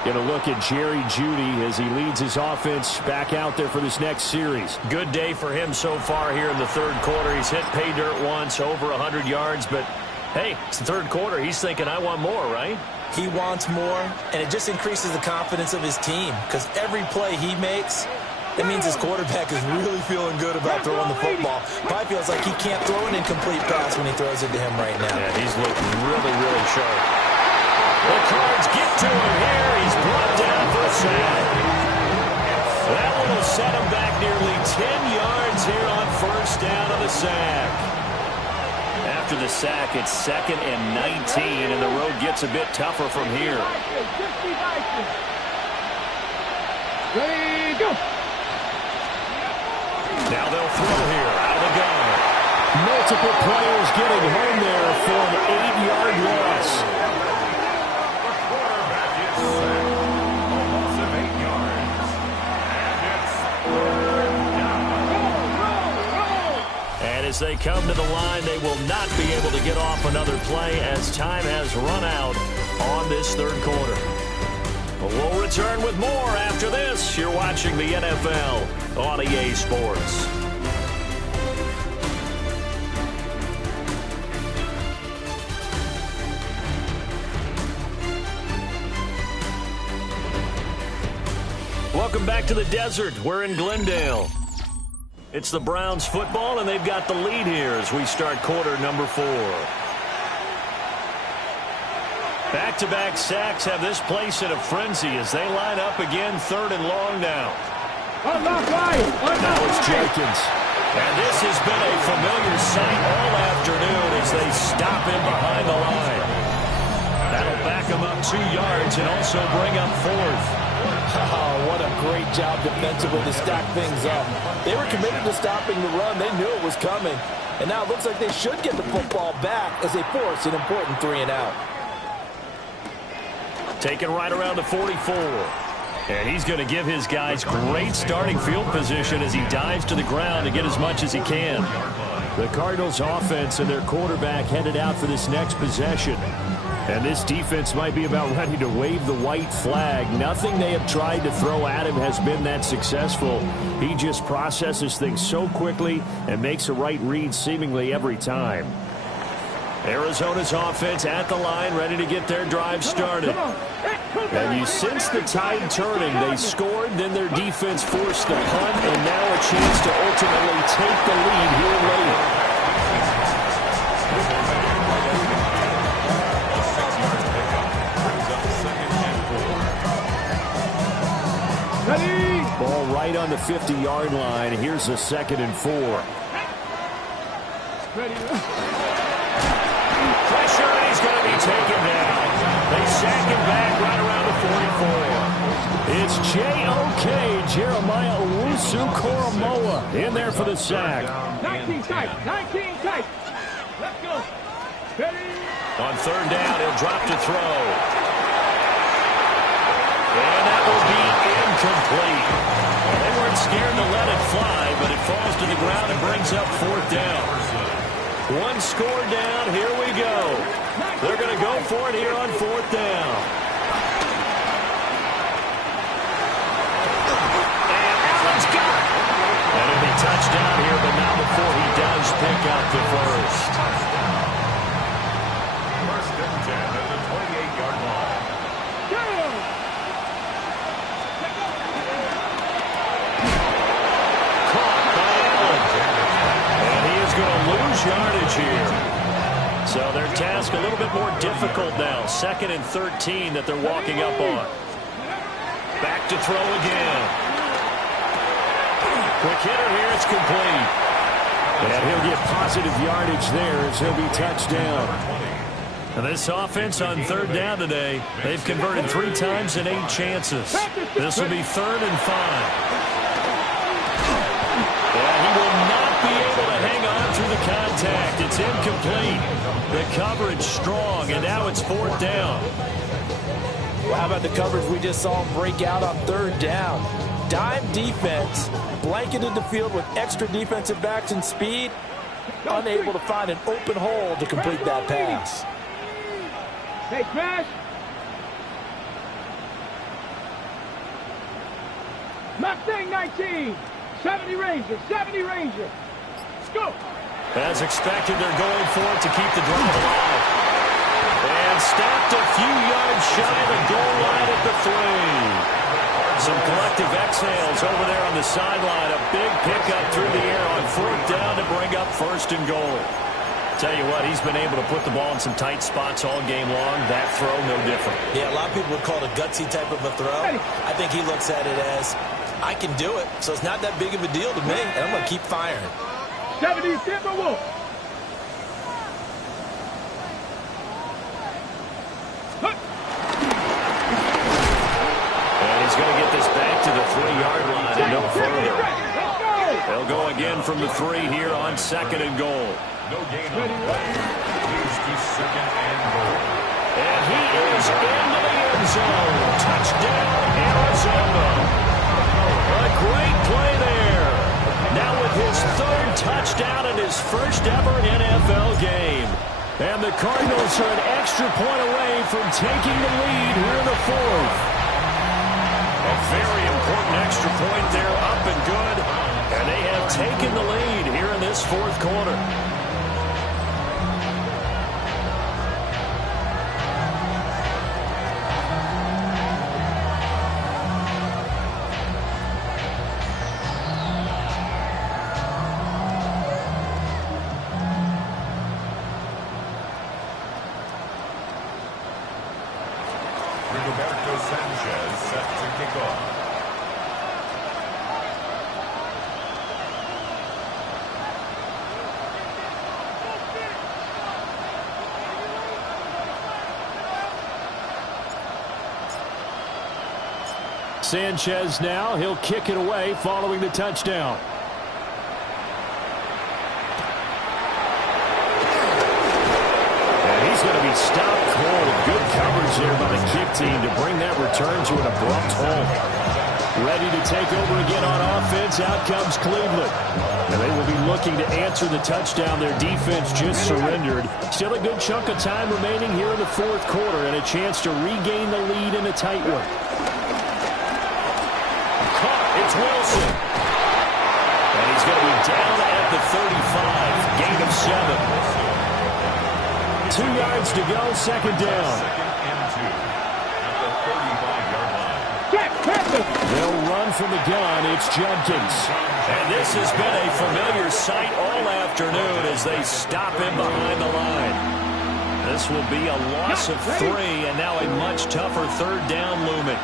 Get a look at Jerry Jeudy as he leads his offense back out there for this next series. Good day for him so far here in the 3rd quarter. He's hit pay dirt once, over 100 yards, but hey, it's the 3rd quarter. He's thinking, I want more, right? He wants more, and it just increases the confidence of his team because every play he makes, it means his quarterback is really feeling good about throwing the football. Probably feels like he can't throw an incomplete pass when he throws it to him right now. Yeah, he's looking really, really sharp. The Cards get to him here. He's brought down for a sack. That one will set him back nearly 10 yards here on first down on the sack. After the sack, it's 2nd and 19, and the road gets a bit tougher from here. Ready, go. Now they'll throw here out of the gun. Multiple players getting home there for an 8-yard loss. The quarterback is sacked. A loss of 8 yards. And it's 3rd down. And as they come to the line, they will not be able to get off another play as time has run out on this 3rd quarter. We'll return with more after this. You're watching the NFL on EA Sports. Welcome back to the desert. We're in Glendale. It's the Browns football, and they've got the lead here as we start quarter number 4. Back-to-back sacks have this place in a frenzy as they line up again, 3rd and long now. Now it's Jenkins. And this has been a familiar sight all afternoon as they stop him behind the line. That'll back him up 2 yards and also bring up 4th. Oh, what a great job defensively to stack things up. They were committed to stopping the run. They knew it was coming. And now it looks like they should get the football back as they force an important 3 and out. Taken right around the 44. And he's going to give his guys great starting field position as he dives to the ground to get as much as he can. The Cardinals offense and their quarterback headed out for this next possession. And this defense might be about ready to wave the white flag. Nothing they have tried to throw at him has been that successful. He just processes things so quickly and makes a right read seemingly every time. Arizona's offense at the line, ready to get their drive started. And you sense the tide turning. They scored, then their defense forced the punt, and now a chance to ultimately take the lead here late. Ball right on the 50-yard line. Here's a 2nd and 4. Pressure, and he's going to be taken down. They sack him back right around the 44. It's J.O.K. Jeremiah Owusu-Koramoah in there for the sack. 19 tight. 19 tight. Let's go. Ready. On 3rd down, he'll drop to throw. And that will be incomplete. They weren't scared to let it fly, but it falls to the ground and brings up 4th down. 1 score down, here we go. They're going to go for it here on 4th down. And Allen's got it. And it'll be touchdown here, but not before he does pick up the first. 1st and 10 at the 28-yard line. Caught by Allen. And he is going to lose yardage here. So their task a little bit more difficult now. 2nd and 13 that they're walking up on. Back to throw again. Quick hitter here, it's complete. And he'll get positive yardage there as he'll be touched down. And this offense on 3rd down today, they've converted 3 times in 8 chances. This will be 3rd and 5. And he will not be able to hang on through the contact. It's incomplete. The coverage strong, and now it's 4th down. Well, how about the coverage we just saw him break out on 3rd down? Dime defense, blanketed the field with extra defensive backs and speed, unable to find an open hole to complete that pass. Hey, Crash. Mustang 19. 70 Ranger. 70 Ranger. Let's go. As expected, they're going for it to keep the drive alive. And stopped a few yards shy of the goal line at the 3. Some collective exhales over there on the sideline. A big pickup through the air on 4th down to bring up 1st and goal. Tell you what, he's been able to put the ball in some tight spots all game long. That throw, no different. Yeah, a lot of people would call it a gutsy type of a throw. I think he looks at it as, I can do it, so it's not that big of a deal to me, and I'm going to keep firing. 70 Timberwolf. And he's going to get this back to the 3-yard line and no further. They'll go again from the 3 here on 2nd and goal. No gain on the play. Leads to 2nd and goal. And he is into the end zone. Touchdown, Arizona. A great play there. Now with his 3rd touchdown in his first ever NFL game. And the Cardinals are an extra point away from taking the lead here in the 4th. A very important extra point there, up and good. And they have taken the lead here in this 4th quarter. Roberto Sanchez set to kick off. Sanchez now, he'll kick it away following the touchdown. And he's going to be stopped cold. Good coverage there by the kick team to bring that return to an abrupt halt. Ready to take over again on offense. Out comes Cleveland. And they will be looking to answer the touchdown their defense just surrendered. Still a good chunk of time remaining here in the fourth quarter and a chance to regain the lead in a tight one. It's Wilson. And he's going to be down at the 35. Gain of 7. 2 yards to go, second down. They'll run from the gun. It's Judkins. And this has been a familiar sight all afternoon as they stop him behind the line. This will be a loss of 3 and now a much tougher third down looming.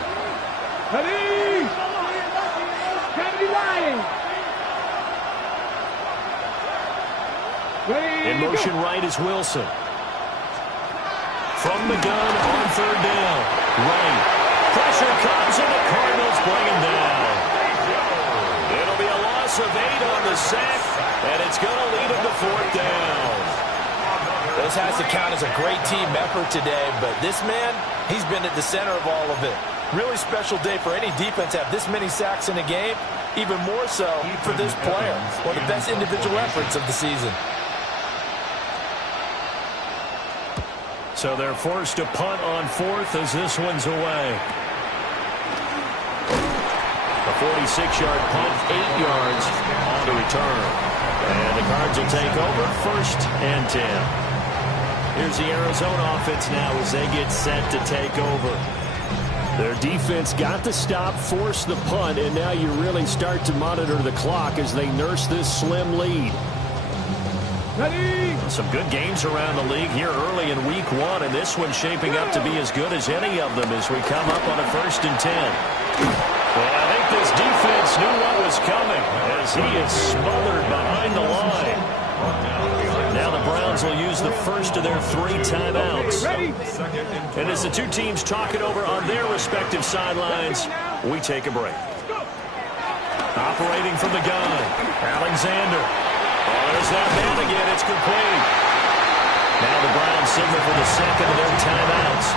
In motion right is Wilson. From the gun on third down. Right. Pressure comes and the Cardinals bring him down. It'll be a loss of 8 on the sack, and it's going to lead him to fourth down. This has to count as a great team effort today, but this man, he's been at the center of all of it. Really special day for any defense to have this many sacks in a game, even more so for this player. One of the best individual efforts of the season. So they're forced to punt on fourth as this one's away. A 46-yard punt, 8 yards on the return. And the Cards will take over first and 10. Here's the Arizona offense now as they get set to take over. Their defense got the stop, forced the punt, and now you really start to monitor the clock as they nurse this slim lead. Ready. Some good games around the league here early in week 1, and this one's shaping up to be as good as any of them as we come up on a first and 10. Well, I think this defense knew what was coming as he is smothered behind the line. Now the Browns will use the first of their 3 timeouts. And as the two teams talk it over on their respective sidelines, we take a break. Operating from the gun, Alexander. Oh, there's that man again. It's complete. Now the Browns signal for the second of their timeouts.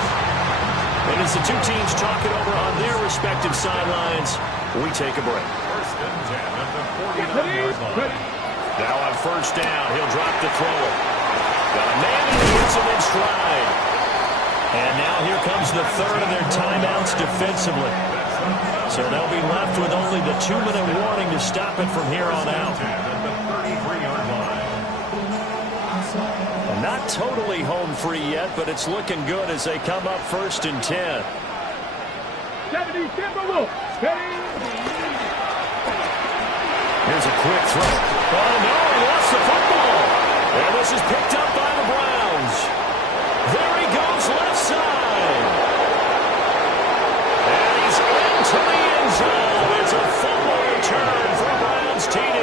And as the two teams talk it over on their respective sidelines, we take a break. First and 10 at the 49-yard line. Now on first down, he'll drop the throw. Got a man and he hits him in stride. And now here comes the third of their timeouts defensively. So they'll be left with only the 2-minute warning to stop it from here on out. Not totally home free yet, but it's looking good as they come up first and 10. 70, Here's a quick throw. Oh, no, he lost the football. And this is picked up by the Browns. There he goes, left side. And he's into the end zone. It's a fumble return for Browns TD.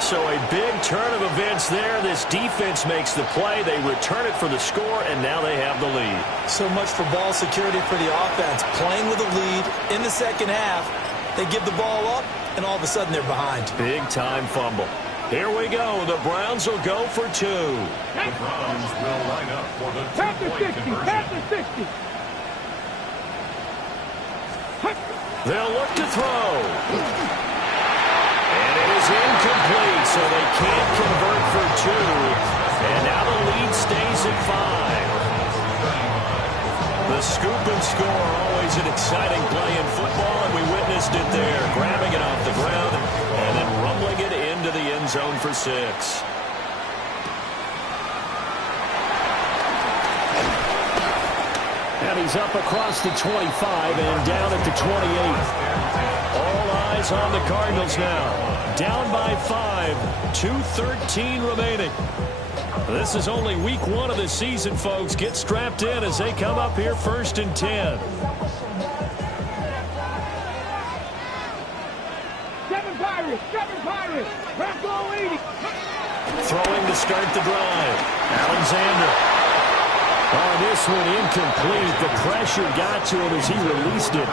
So a big turn of events there. This defense makes the play. They return it for the score, and now they have the lead. So much for ball security for the offense. Playing with a lead in the second half. They give the ball up, and all of a sudden they're behind. Big-time fumble. Here we go. The Browns will go for 2. The Browns will line up for the two-point conversion. They'll look to throw. And it is incomplete, so they can't convert for 2. And now the lead stays at 5. The scoop and score, always an exciting play in football, and we witnessed it there, grabbing it off the ground and then rumbling it into the end zone for 6. And he's up across the 25 and down at the 28. All eyes on the Cardinals now. Down by 5, 2:13 remaining. This is only week 1 of the season, folks. Get strapped in as they come up here 1st and 10. Seven Pirates. Throwing to start the drive. Alexander. Oh, this one incomplete. The pressure got to him as he released it.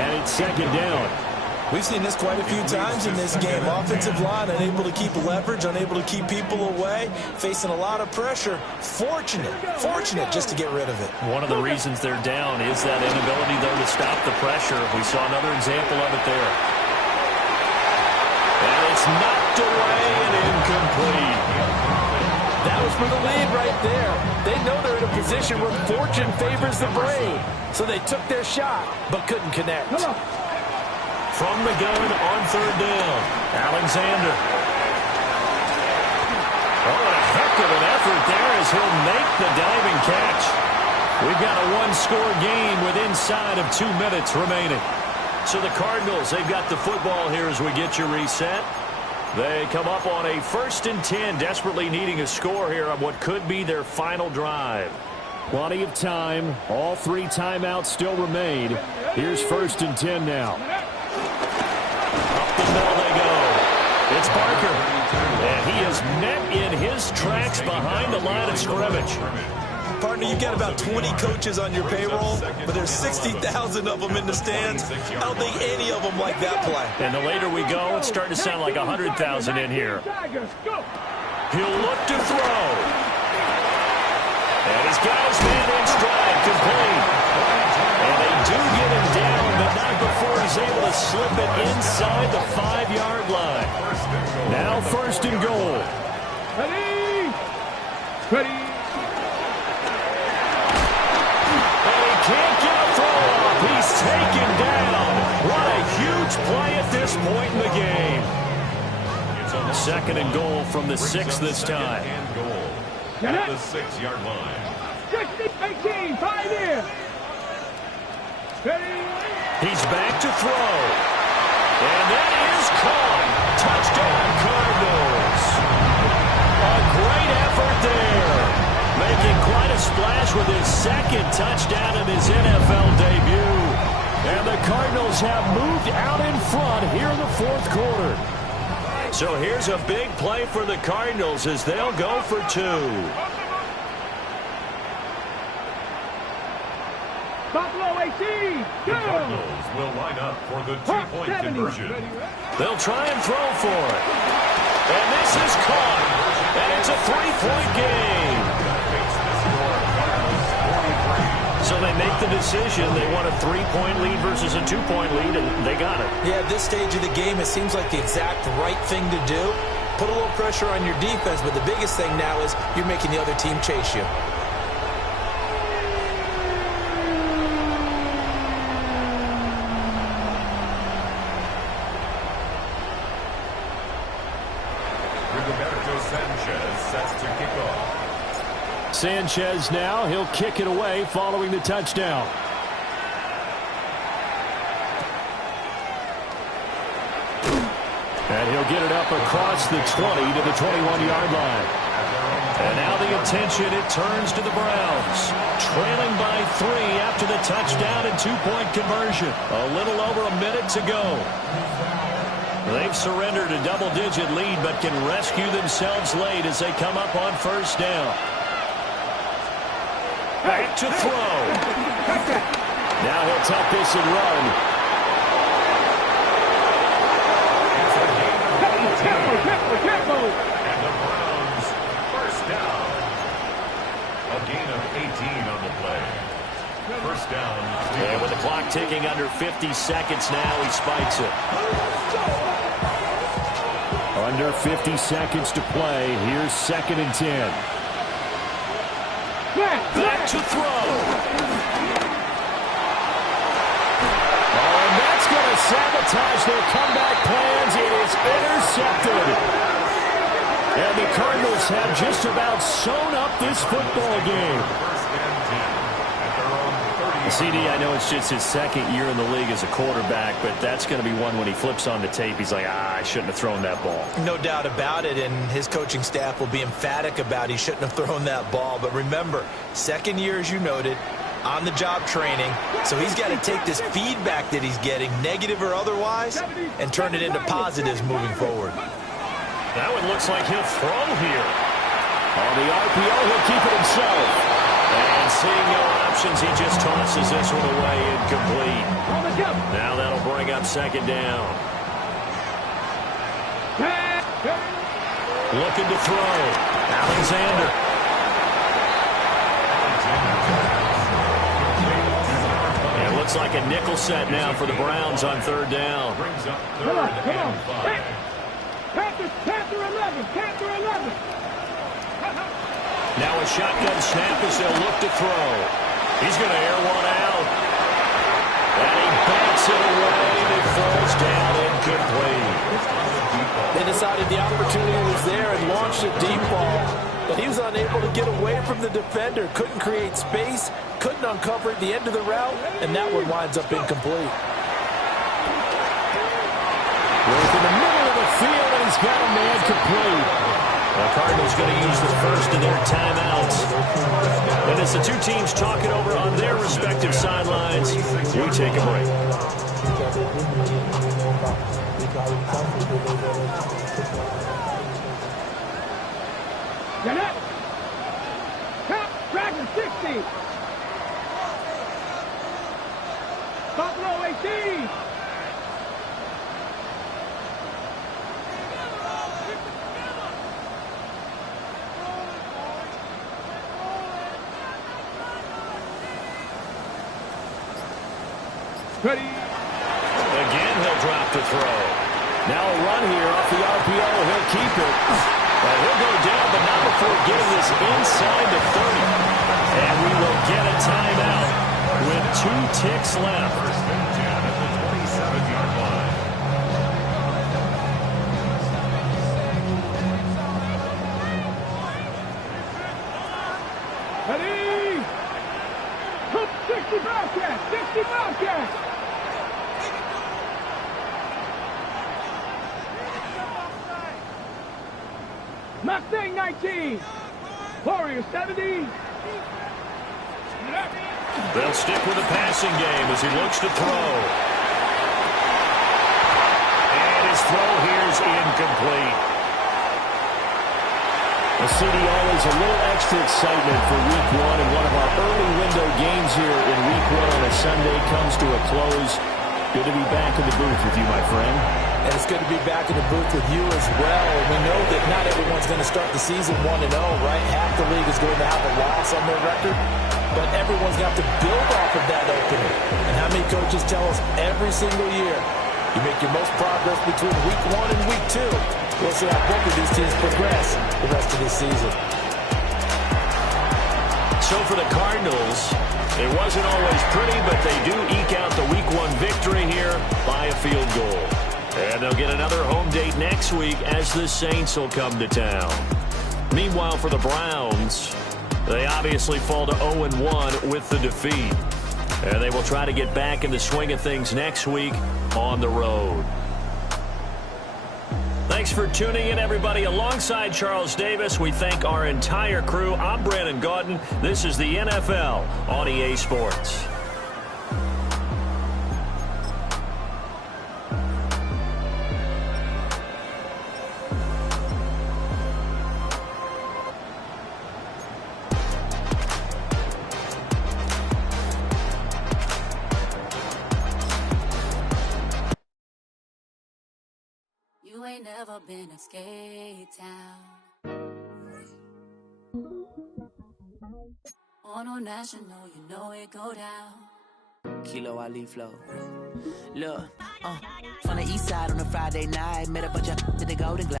And it's 2nd down. We've seen this quite a few times in this game. Offensive line unable to keep leverage, unable to keep people away, facing a lot of pressure. Fortunate just to get rid of it. One of the reasons they're down is that inability, though, to stop the pressure. We saw another example of it there. And it's knocked away and incomplete. That was for the lead right there. They know they're in a position where fortune favors the brave. So they took their shot, but couldn't connect. From the gun on 3rd down, Alexander. Oh, a heck of an effort there as he'll make the diving catch. We've got a 1-score game with inside of 2 minutes remaining. So the Cardinals, they've got the football here as we get you reset. They come up on a 1st and 10, desperately needing a score here on what could be their final drive. Plenty of time. All 3 timeouts still remain. Here's 1st and 10 now. Up the middle they go. It's Barker. And he is met in his tracks behind the line of scrimmage. Partner, you've got about 20 coaches on your payroll, but there's 60,000 of them in the stands. I don't think any of them like that play. And the later we go, it's starting to sound like 100,000 in here. He'll look to throw. And he's got his man in stride, complete. And they do get him down, but not before he's able to slip it inside the 5-yard line. Now 1st and goal. Ready. Can't get a throw off. He's taken down. What a huge play at this point in the game. 2nd and goal from the 6 this time. And goal at the 6-yard line. 18, 5 in. Ready. He's back to throw. And that is caught. Touchdown, Cardinals. A great effort there. Making quite a splash with his 2nd touchdown in his NFL debut. And the Cardinals have moved out in front here in the 4th quarter. So here's a big play for the Cardinals as they'll go for 2. Buffalo 18. The Cardinals will line up for the 2-point conversion. They'll try and throw for it. And this is caught. And it's a 3-point game. So they make the decision. They want a 3-point lead versus a 2-point lead, and they got it. Yeah, at this stage of the game, it seems like the exact right thing to do. Put a little pressure on your defense, but the biggest thing now is you're making the other team chase you. Sanchez now. He'll kick it away following the touchdown. And he'll get it up across the 20 to the 21-yard line. And now the attention, it turns to the Browns. Trailing by 3 after the touchdown and 2-point conversion. A little over a minute to go. They've surrendered a double-digit lead, but can rescue themselves late as they come up on 1st down. Back to throw. Now he'll tuck this and run. Careful. And the Browns, 1st down. A gain of 18 on the play. 1st down. And with the clock ticking under 50 seconds now, he spikes it. Under 50 seconds to play. Here's 2nd and 10. Back to throw. Oh, and that's going to sabotage their comeback plans. It is intercepted. And the Cardinals have just about sewn up this football game. CD, I know it's just his second year in the league as a quarterback, but that's going to be one when he flips on the tape, he's like, I shouldn't have thrown that ball. No doubt about it, and his coaching staff will be emphatic about he shouldn't have thrown that ball. But remember, second year, as you noted, on-the-job training, so he's got to take this feedback that he's getting, negative or otherwise, and turn it into positives moving forward. That one looks like he'll throw here. On the RPO, he'll keep it himself. And seeing no options, he just tosses this one away, incomplete. Now that'll bring up second down. Looking to throw. Alexander. It looks like a nickel set now for the Browns on third down. Brings up third and 5. Panther 11. Panther 11. Now a shotgun snap as they'll look to throw. He's going to air one out. And he bats it away and it falls down incomplete. They decided the opportunity was there and launched a deep ball, but he was unable to get away from the defender. Couldn't create space, couldn't uncover the end of the route, and that one winds up incomplete. Work in the middle of the field, and he's got a man complete. The Cardinals going to use the first of their timeouts. And as the two teams talk it over on their respective sidelines, we take a break. Get up. Top Dragon 60. Buffalo 18. Ready. Again, he'll drop to throw. Now a run here off the RPO. He'll keep it. He'll go down, but not before getting this inside the 30. And we will get a timeout with 2 ticks left. First and 10 at the 27-yard line. Ready. 60 Bobcats. 60 Bobcats. Mustang 19. Warrior 70. They'll stick with the passing game as he looks to throw. And his throw here is incomplete. The CD always a little extra excitement for Week 1, and one of our early window games here in Week 1 on a Sunday comes to a close. Good to be back in the booth with you, my friend. And it's good to be back in the booth with you as well. We know that not everyone's going to start the season 1-0, right? Half the league is going to have a loss on their record, but everyone's going to have to build off of that opening. And how many coaches tell us every single year, you make your most progress between Week 1 and Week 2. We'll see how both of these teams progress the rest of this season. So for the Cardinals, it wasn't always pretty, but they do eke out the Week 1 victory here by a field goal. And they'll get another home date next week as the Saints will come to town. Meanwhile, for the Browns, they obviously fall to 0-1 with the defeat. And they will try to get back in the swing of things next week on the road. Thanks for tuning in, everybody. Alongside Charles Davis, we thank our entire crew. I'm Brandon Gaudin. This is the NFL on EA Sports. You ain't never been a skate town. On a national, you know it go down. Kilo Ali flow. Look, from the east side on a Friday night, met a bunch of to the Golden Glove.